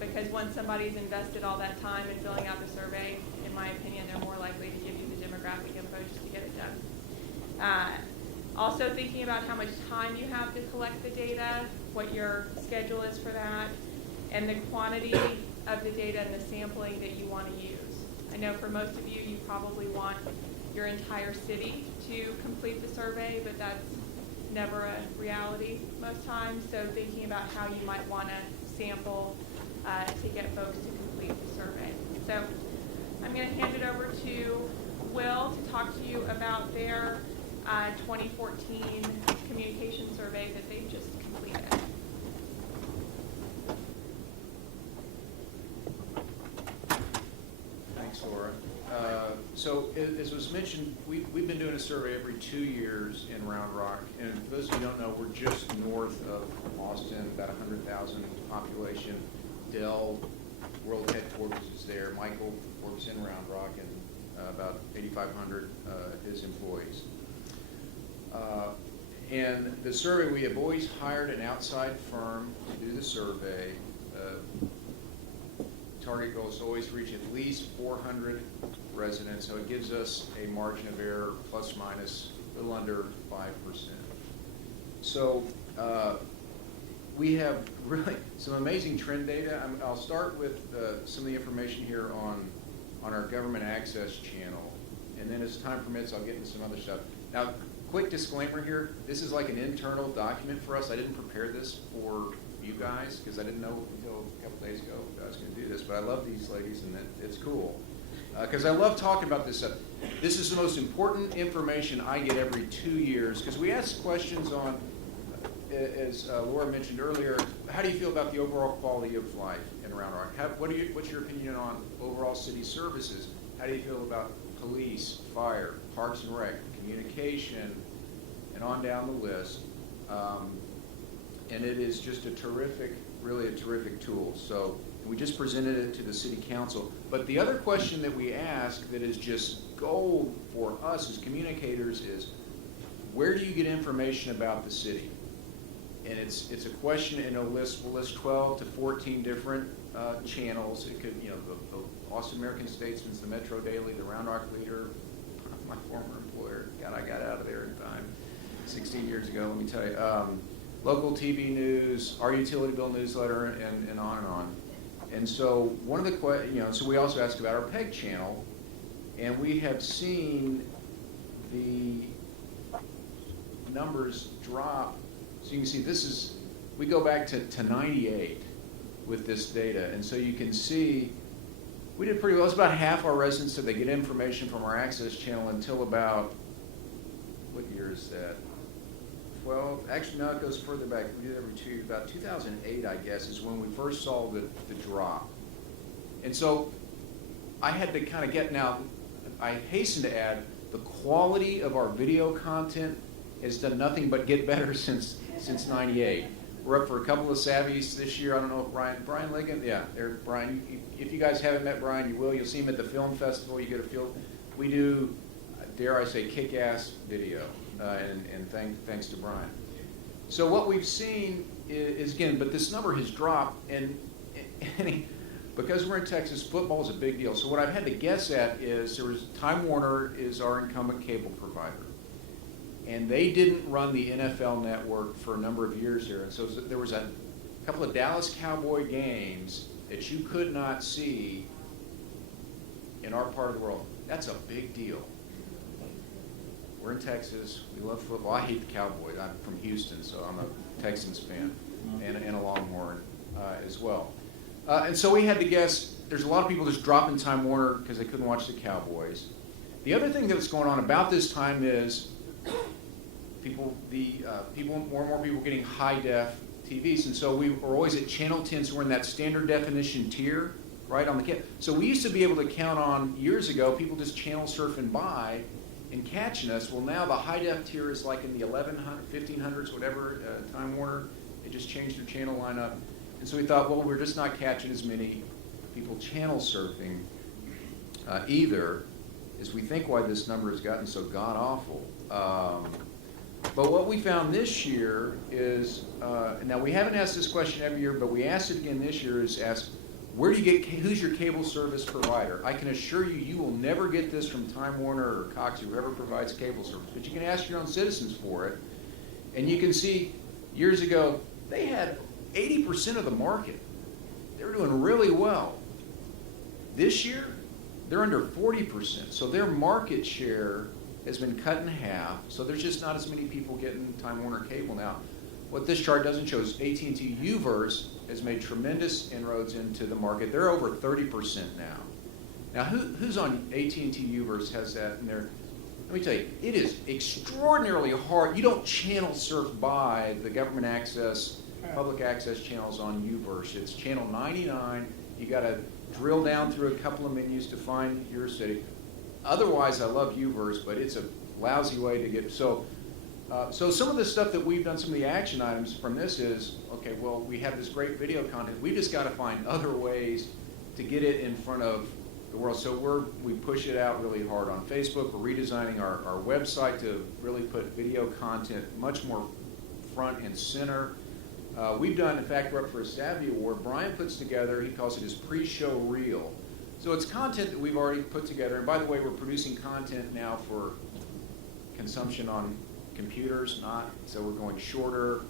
Because once somebody's invested all that time in filling out the survey, in my opinion, they're more likely to give you the demographic info just to get it done. Also thinking about how much time you have to collect the data, what your schedule is for that, and the quantity of the data and the sampling that you want to use. I know for most of you, you probably want your entire city to complete the survey, but that's never a reality most times. So thinking about how you might want to sample to get folks to complete the survey. So I'm going to hand it over to Will to talk to you about their 2014 communication survey that they've just completed. Thanks, Laura. So as was mentioned, we've been doing a survey every 2 years in Round Rock. And for those of you who don't know, we're just north of Austin, about 100,000 population. Dell World Headquarters is there. Michael works in Round Rock, and about 8,500 his employees. And the survey, we have always hired an outside firm to do the survey. Target goal is to always reach at least 400 residents, so it gives us a margin of error plus minus a little under 5%. So we have really some amazing trend data. I'll start with some of the information here on our government access channel, and then as time permits, I'll get into some other stuff. Now, quick disclaimer here, this is like an internal document for us. I didn't prepare this for you guys because I didn't know until a couple days ago that I was going to do this, but I love these ladies and it's cool. Because I love talking about this stuff. This is the most important information I get every 2 years because we ask questions on, as Laura mentioned earlier, how do you feel about the overall quality of life in Round Rock? What's your opinion on overall city services? How do you feel about police, fire, parks and rec, communication, and on down the list? And it is just really a terrific tool. So we just presented it to the city council. But the other question that we ask that is just gold for us as communicators is, where do you get information about the city? And it's a question, and we'll list 12 to 14 different channels. It could, the Austin American Statesman's, the Metro Daily, the Round Rock Leader, my former employer. God, I got out of there in time, 16 years ago, let me tell you. Local TV news, our utility bill newsletter, and on and on. And so one of the so we also asked about our PEG channel, and we have seen the numbers drop. So you can see we go back to 98 with this data, and so you can see we did pretty well. It's about half our residents said they get information from our access channel until about, what year is that? 12, actually no, it goes further back. We do it every 2 years. About 2008, I guess, is when we first saw the drop. And so I had to kind of I hasten to add, the quality of our video content has done nothing but get better since 98. We're up for a couple of Savvies this year. I don't know if Brian Ligon, yeah, Brian. If you guys haven't met Brian, you will. You'll see him at the film festival. You get a feel. We do, dare I say, kick-ass video. And thanks to Brian. So what we've seen is again, but this number has dropped, and because we're in Texas, football is a big deal. So what I've had to guess at is Time Warner is our incumbent cable provider, and they didn't run the NFL network for a number of years here, and so there was a couple of Dallas Cowboy games that you could not see in our part of the world. That's a big deal. We're in Texas. We love football. I hate the Cowboys. I'm from Houston, so I'm a Texans fan and a Longhorn as well. And so we had to guess. There's a lot of people just dropping Time Warner because they couldn't watch the Cowboys. The other thing that's going on about this time is more and more people getting high-def TVs, and so we were always at Channel 10, so we're in that standard definition tier, right on the. So we used to be able to count on years ago people just channel surfing by and catching us. Well, now the high-def tier is like in the 1500s, whatever, Time Warner. They just changed their channel lineup. And so we thought, well, we're just not catching as many people channel surfing either, as we think why this number has gotten so god-awful. But what we found this year is, now we haven't asked this question every year, but we asked it again this year, is ask, where do you get, who's your cable service provider? I can assure you, you will never get this from Time Warner or Cox or whoever provides cable service, but you can ask your own citizens for it. And you can see, years ago, they had 80% of the market. They were doing really well. This year, they're under 40%. So their market share has been cut in half. So there's just not as many people getting Time Warner cable now. What this chart doesn't show is AT&T UVerse has made tremendous inroads into the market. They're over 30% now. Now, who's on AT&T UVerse has that in there? Let me tell you, it is extraordinarily hard. You don't channel surf by the government access, public access channels on UVerse. It's channel 99. You got to drill down through a couple of menus to find your city. Otherwise, I love UVerse, but it's a lousy way to get. So some of the stuff that we've done, some of the action items from this is, okay, well, we have this great video content. We've just got to find other ways to get it in front of the world. So we push it out really hard on Facebook. We're redesigning our website to really put video content much more front and center. We've done, in fact, we're up for a Savvy Award. Brian puts together, he calls it his pre-show reel. So it's content that we've already put together. And by the way, we're producing content now for consumption on computers, so we're going shorter,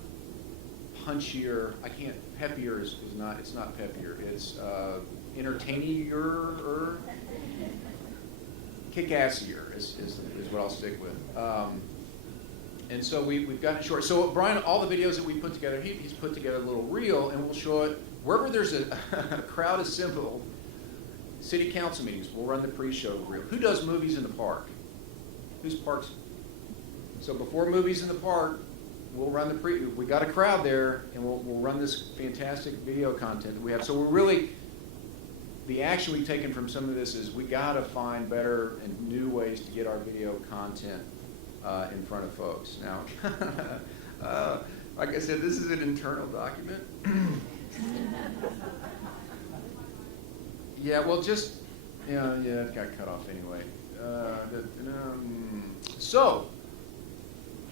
punchier. Peppier is not, it's not peppier. It's entertainier, kick-assier is what I'll stick with. And so we've gotten it short. So Brian, all the videos that we put together, he's put together a little reel, and we'll show it wherever there's a crowd assembled. City council meetings, we'll run the pre-show reel. Who does movies in the park? Who's parks? So before movies in the park, we'll run the we got a crowd there, and we'll run this fantastic video content that we have. So we're really, the action we've taken from some of this is we got to find better and new ways to get our video content in front of folks. Now, like I said, this is an internal document. Yeah, well, just, yeah, it got cut off anyway. So,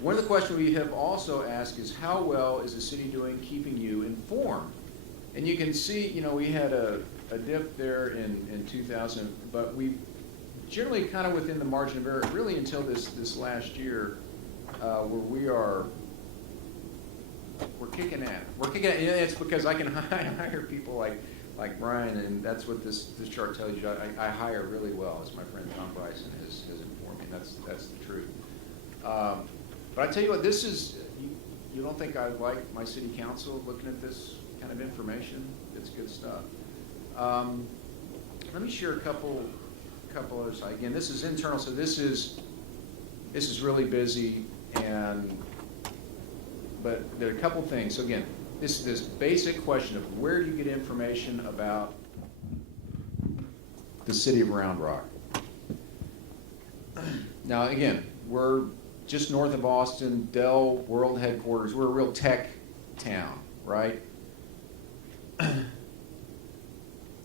one of the questions we have also asked is, how well is the city doing keeping you informed? And you can see, we had a dip there in 2000, but we generally kind of within the margin of error, really until this last year, where we're kicking at. We're kicking at, it's because I can hire people like Brian, and that's what this chart tells you. I hire really well, as my friend Tom Bryson has informed me. That's the truth. But I tell you what, this is, you don't think I like my city council looking at this kind of information? It's good stuff. Let me share a couple others. Again, this is internal, so this is really busy, but there are a couple things. So again, this basic question of where do you get information about the city of Round Rock? Now again, we're just north of Austin, Dell World Headquarters. We're a real tech town, right?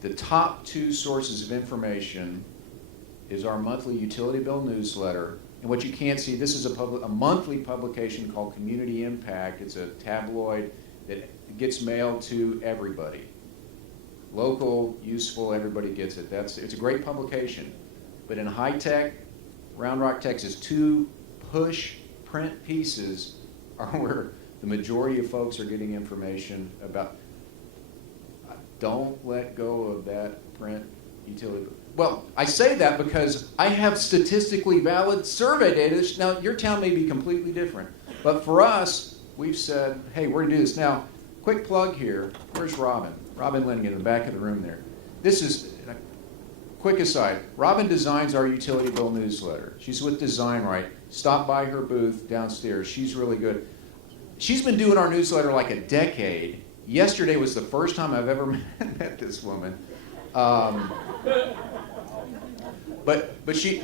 The top two sources of information is our monthly utility bill newsletter. And what you can't see, this is a monthly publication called Community Impact. It's a tabloid that gets mailed to everybody. Local, useful, everybody gets it. It's a great publication. But in high tech, Round Rock, Texas, 2 push print pieces are where the majority of folks are getting information about. Don't let go of that print utility. Well, I say that because I have statistically valid survey data. Now, your town may be completely different. But for us, we've said, hey, we're going to do this. Now, quick plug here. Where's Robin? Robin Linigan in the back of the room there. This is, quick aside, Robin designs our utility bill newsletter. She's with Design Right. Stop by her booth downstairs. She's really good. She's been doing our newsletter like a decade. Yesterday was the first time I've ever met this woman. But she,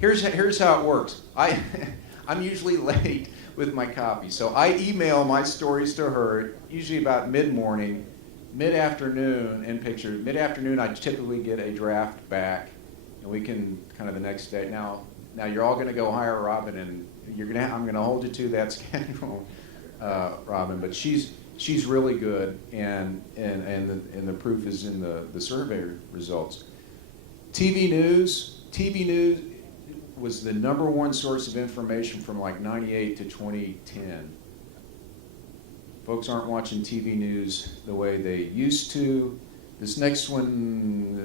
here's how it works. I'm usually late with my copy, so I email my stories to her usually about mid-morning, mid-afternoon in pictures. Mid-afternoon, I typically get a draft back, and we can kind of the next day. Now you're all going to go hire Robin, and I'm going to hold you to that schedule, Robin. But she's really good, and the proof is in the survey results. TV news was the number one source of information from like 98 to 2010. Folks aren't watching TV news the way they used to. This next one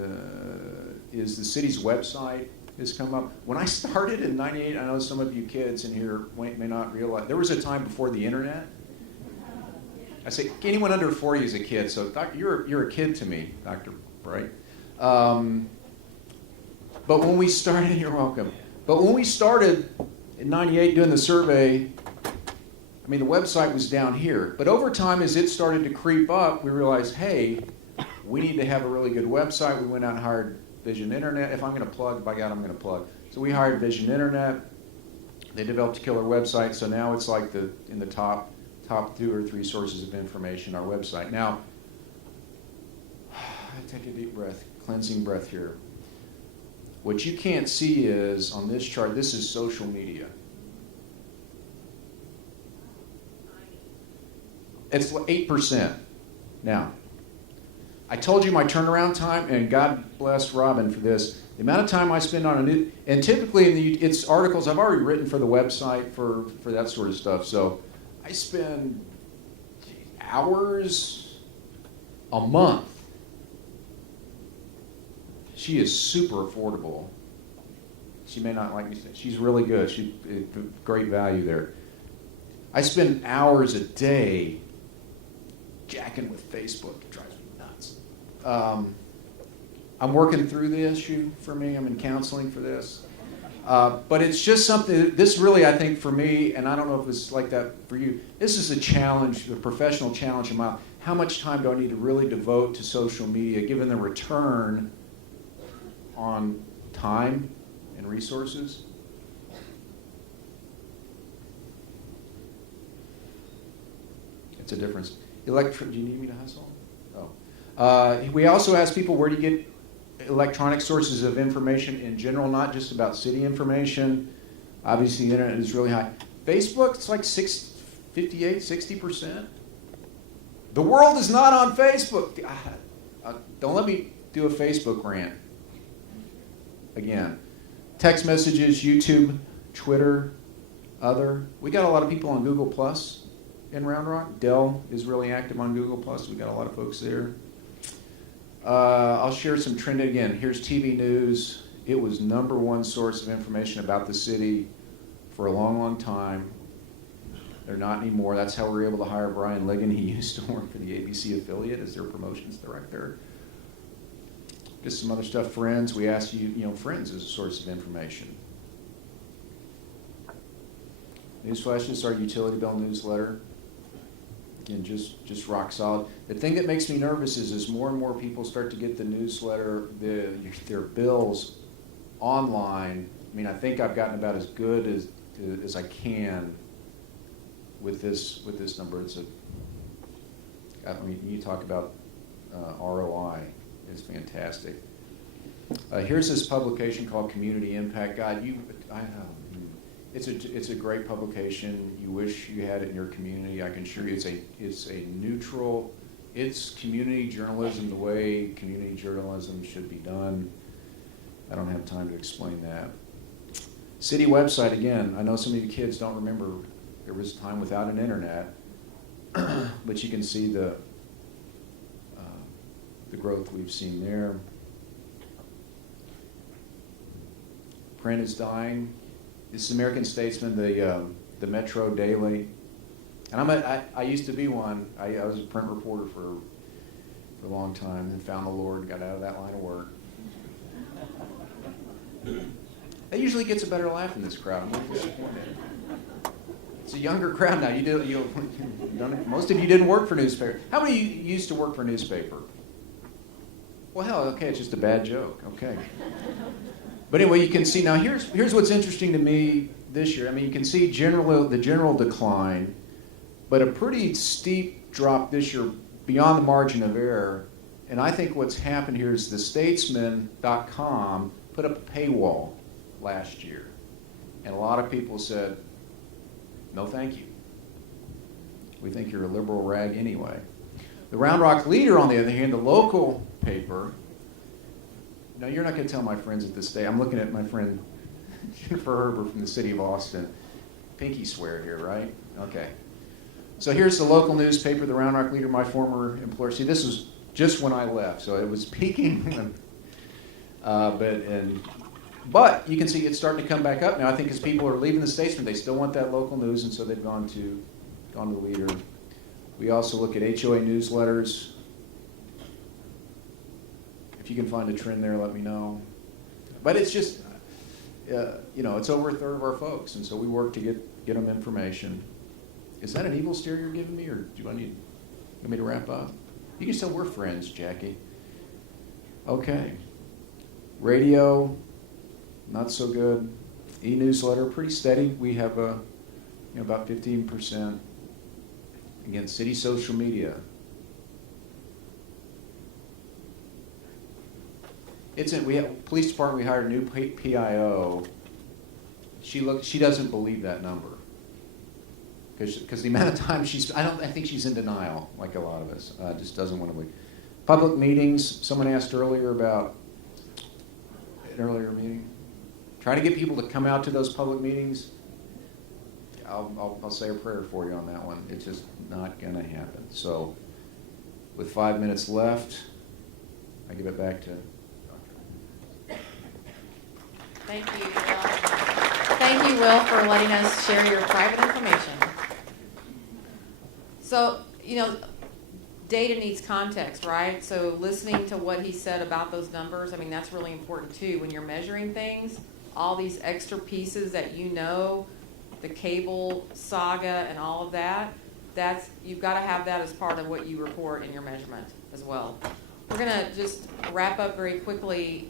is the city's website has come up. When I started in 98, I know some of you kids in here may not realize, there was a time before the internet. I say anyone under 40 is a kid, so you're a kid to me, Dr. Bright. But when we started, you're welcome. But when we started in 98 doing the survey, I mean, the website was down here. But over time, as it started to creep up, we realized, hey, we need to have a really good website. We went out and hired Vision Internet. If I'm going to plug, by God, I'm going to plug. So we hired Vision Internet. They developed a killer website. So now it's like in the top 2 or 3 sources of information, our website. Now, take a deep breath, cleansing breath here. What you can't see is, on this chart, this is social media. It's 8%. Now, I told you my turnaround time, and God bless Robin for this. The amount of time I spend on a new, and typically it's articles I've already written for the website for that sort of stuff. So I spend hours a month. She is super affordable. She may not like me saying, she's really good. She's great value there. I spend hours a day jacking with Facebook. It drives me nuts. I'm working through the issue for me. I'm in counseling for this. But it's just something, this really, I think, for me, and I don't know if it's like that for you, this is a challenge, a professional challenge of mine. How much time do I need to really devote to social media, given the return on time and resources? It's a difference. Do you need me to hustle? Oh. We also ask people, where do you get electronic sources of information in general, not just about city information. Obviously, the internet is really high. Facebook, it's like 58, 60%. The world is not on Facebook. Don't let me do a Facebook rant. Again, text messages, YouTube, Twitter, other. We got a lot of people on Google Plus in Round Rock. Dell is really active on Google Plus. We got a lot of folks there. I'll share some trend again. Here's TV news. It was #1 source of information about the city for a long, long time. They're not anymore. That's how we were able to hire Brian Ligon. He used to work for the ABC affiliate as their promotions director. Just some other stuff. Friends, we asked you, Friends is a source of information. Newsflash is our utility bill newsletter. Again, just rock solid. The thing that makes me nervous is as more and more people start to get the newsletter, their bills online. I mean, I think I've gotten about as good as I can with this number. You talk about ROI. It's fantastic. Here's this publication called Community Impact Guide. It's a great publication. You wish you had it in your community. I can assure you it's a neutral, it's community journalism the way community journalism should be done. I don't have time to explain that. City website, again, I know some of you kids don't remember there was a time without an internet, but you can see the growth we've seen there. Print is dying. This is American Statesman, the Metro Daily, and I used to be one. I was a print reporter for a long time, and found the Lord, got out of that line of work. That usually gets a better laugh in this crowd. I'm not disappointed. It's a younger crowd now. Most of you didn't work for newspaper. How many of you used to work for newspaper? Well, hell, okay, it's just a bad joke. Okay. But anyway, you can see now. Here's what's interesting to me this year. I mean, you can see the general decline, but a pretty steep drop this year beyond the margin of error. And I think what's happened here is the Statesman.com put up a paywall last year, and a lot of people said, "No, thank you. We think you're a liberal rag anyway." The Round Rock Leader, on the other hand, the local paper. Now, you're not going to tell my friends at this stage. I'm looking at my friend Jennifer Herbert from the city of Austin. Pinky swear here, right? Okay. So here's the local newspaper, the Round Rock Leader, my former employer. See, this was just when I left, so it was peaking. But you can see it's starting to come back up now. I think as people are leaving the Statesman, they still want that local news, and so they've gone to the Leader. We also look at HOA newsletters. If you can find a trend there, let me know. But it's just, it's over a third of our folks, and so we work to get them information. Is that an evil stare you're giving me, or do you want me to wrap up? You can still, we're friends, Jackie. Okay. Radio, not so good. E-newsletter, pretty steady. We have about 15%. Again, city social media. We have police department. We hired a new PIO. She doesn't believe that number because the amount of time I think she's in denial, like a lot of us. Just doesn't want to believe. Public meetings. Someone asked earlier about an earlier meeting. Try to get people to come out to those public meetings. I'll say a prayer for you on that one. It's just not going to happen. So, with 5 minutes left, I give it back to. Thank you, Will. Thank you, Will, for letting us share your private information. So, data needs context, right? So listening to what he said about those numbers, I mean, that's really important too. When you're measuring things, all these extra pieces that you know, the cable saga and all of that, you've got to have that as part of what you report in your measurement as well. We're going to just wrap up very quickly.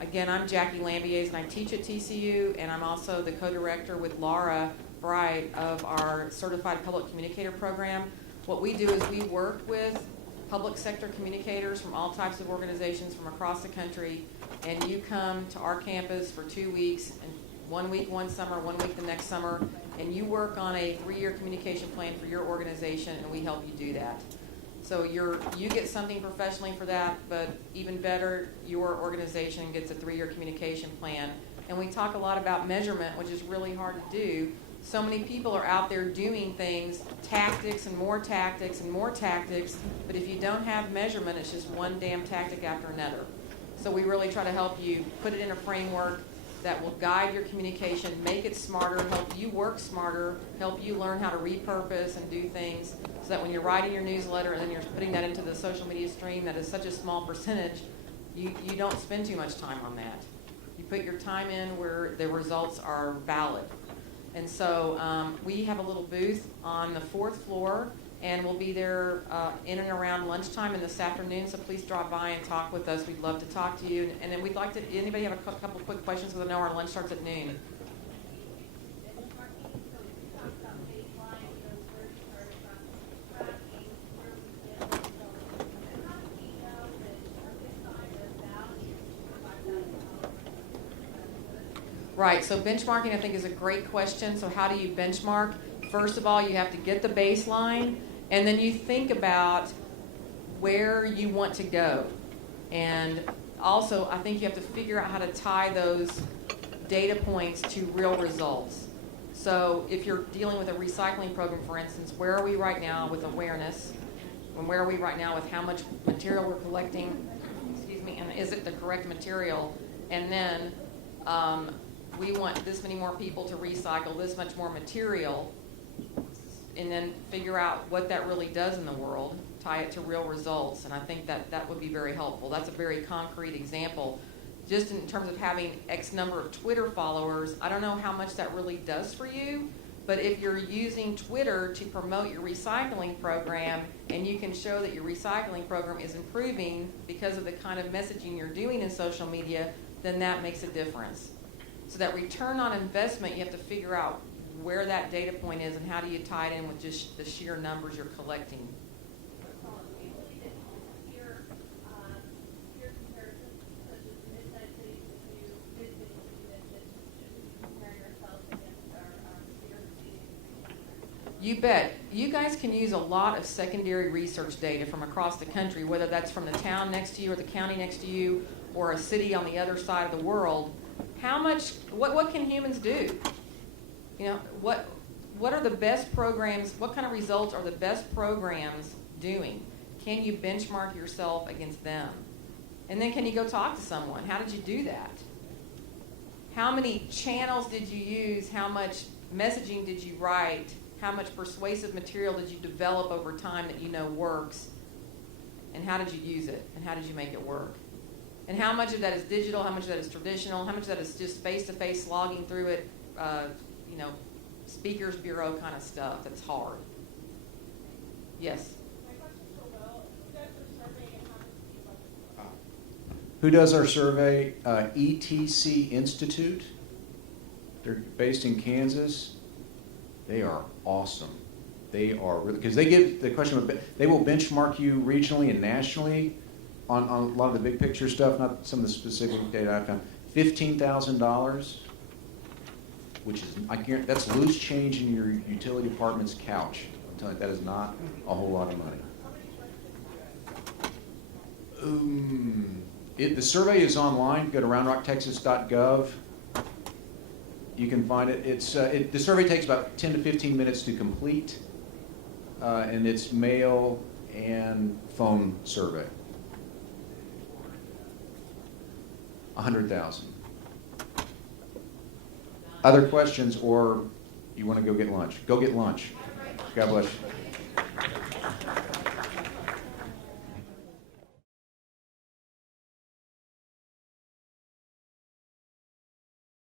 Again, I'm Jackie Lambiase, and I teach at TCU, and I'm also the co-director with Laura Bright of our Certified Public Communicator program. What we do is we work with public sector communicators from all types of organizations from across the country, and you come to our campus for 2 weeks, and 1 week one summer, 1 week the next summer, and you work on a 3-year communication plan for your organization, and we help you do that. So you get something professionally for that, but even better, your organization gets a 3-year communication plan. And we talk a lot about measurement, which is really hard to do. So many people are out there doing things, tactics and more tactics and more tactics, but if you don't have measurement, it's just one damn tactic after another. So we really try to help you put it in a framework that will guide your communication, make it smarter, help you work smarter, help you learn how to repurpose and do things so that when you're writing your newsletter and then you're putting that into the social media stream that is such a small percentage, you don't spend too much time on that. You put your time in where the results are valid. And so we have a little booth on the 4th floor, and we'll be there in and around lunchtime and this afternoon, so please drop by and talk with us. We'd love to talk to you. And then we'd like to, anybody have a couple quick questions, because I know our lunch starts at noon. Right, so benchmarking I think is a great question. So how do you benchmark? First of all, you have to get the baseline, and then you think about where you want to go. And also, I think you have to figure out how to tie those data points to real results. So if you're dealing with a recycling program, for instance, where are we right now with awareness? And where are we right now with how much material we're collecting? And is it the correct material? And then we want this many more people to recycle this much more material, and then figure out what that really does in the world, tie it to real results, and I think that would be very helpful. That's a very concrete example. Just in terms of having X number of Twitter followers, I don't know how much that really does for you, but if you're using Twitter to promote your recycling program, and you can show that your recycling program is improving because of the kind of messaging you're doing in social media, then that makes a difference. So that return on investment, you have to figure out where that data point is and how do you tie it in with just the sheer numbers you're collecting. You bet. You guys can use a lot of secondary research data from across the country, whether that's from the town next to you or the county next to you or a city on the other side of the world. What can humans do? You know, what are the best programs, what kind of results are the best programs doing? Can you benchmark yourself against them? And then can you go talk to someone? How did you do that? How many channels did you use? How much messaging did you write? How much persuasive material did you develop over time that you know works? And how did you use it? And how did you make it work? And how much of that is digital? How much of that is traditional? How much of that is just face-to-face slogging through it, speakers bureau kind of stuff that's hard? Yes? Who does our survey? ETC Institute. They're based in Kansas. They are awesome. They are really, because they give the question of, they will benchmark you regionally and nationally on a lot of the big picture stuff, not some of the specific data I found. $15,000, which is, I guarantee, that's loose change in your utility department's couch. I'm telling you, that is not a whole lot of money. The survey is online. Go to roundrocktexas.gov. You can find it. The survey takes about 10 to 15 minutes to complete, and it's mail and phone survey. 100,000. Other questions, or you want to go get lunch? Go get lunch. God bless you.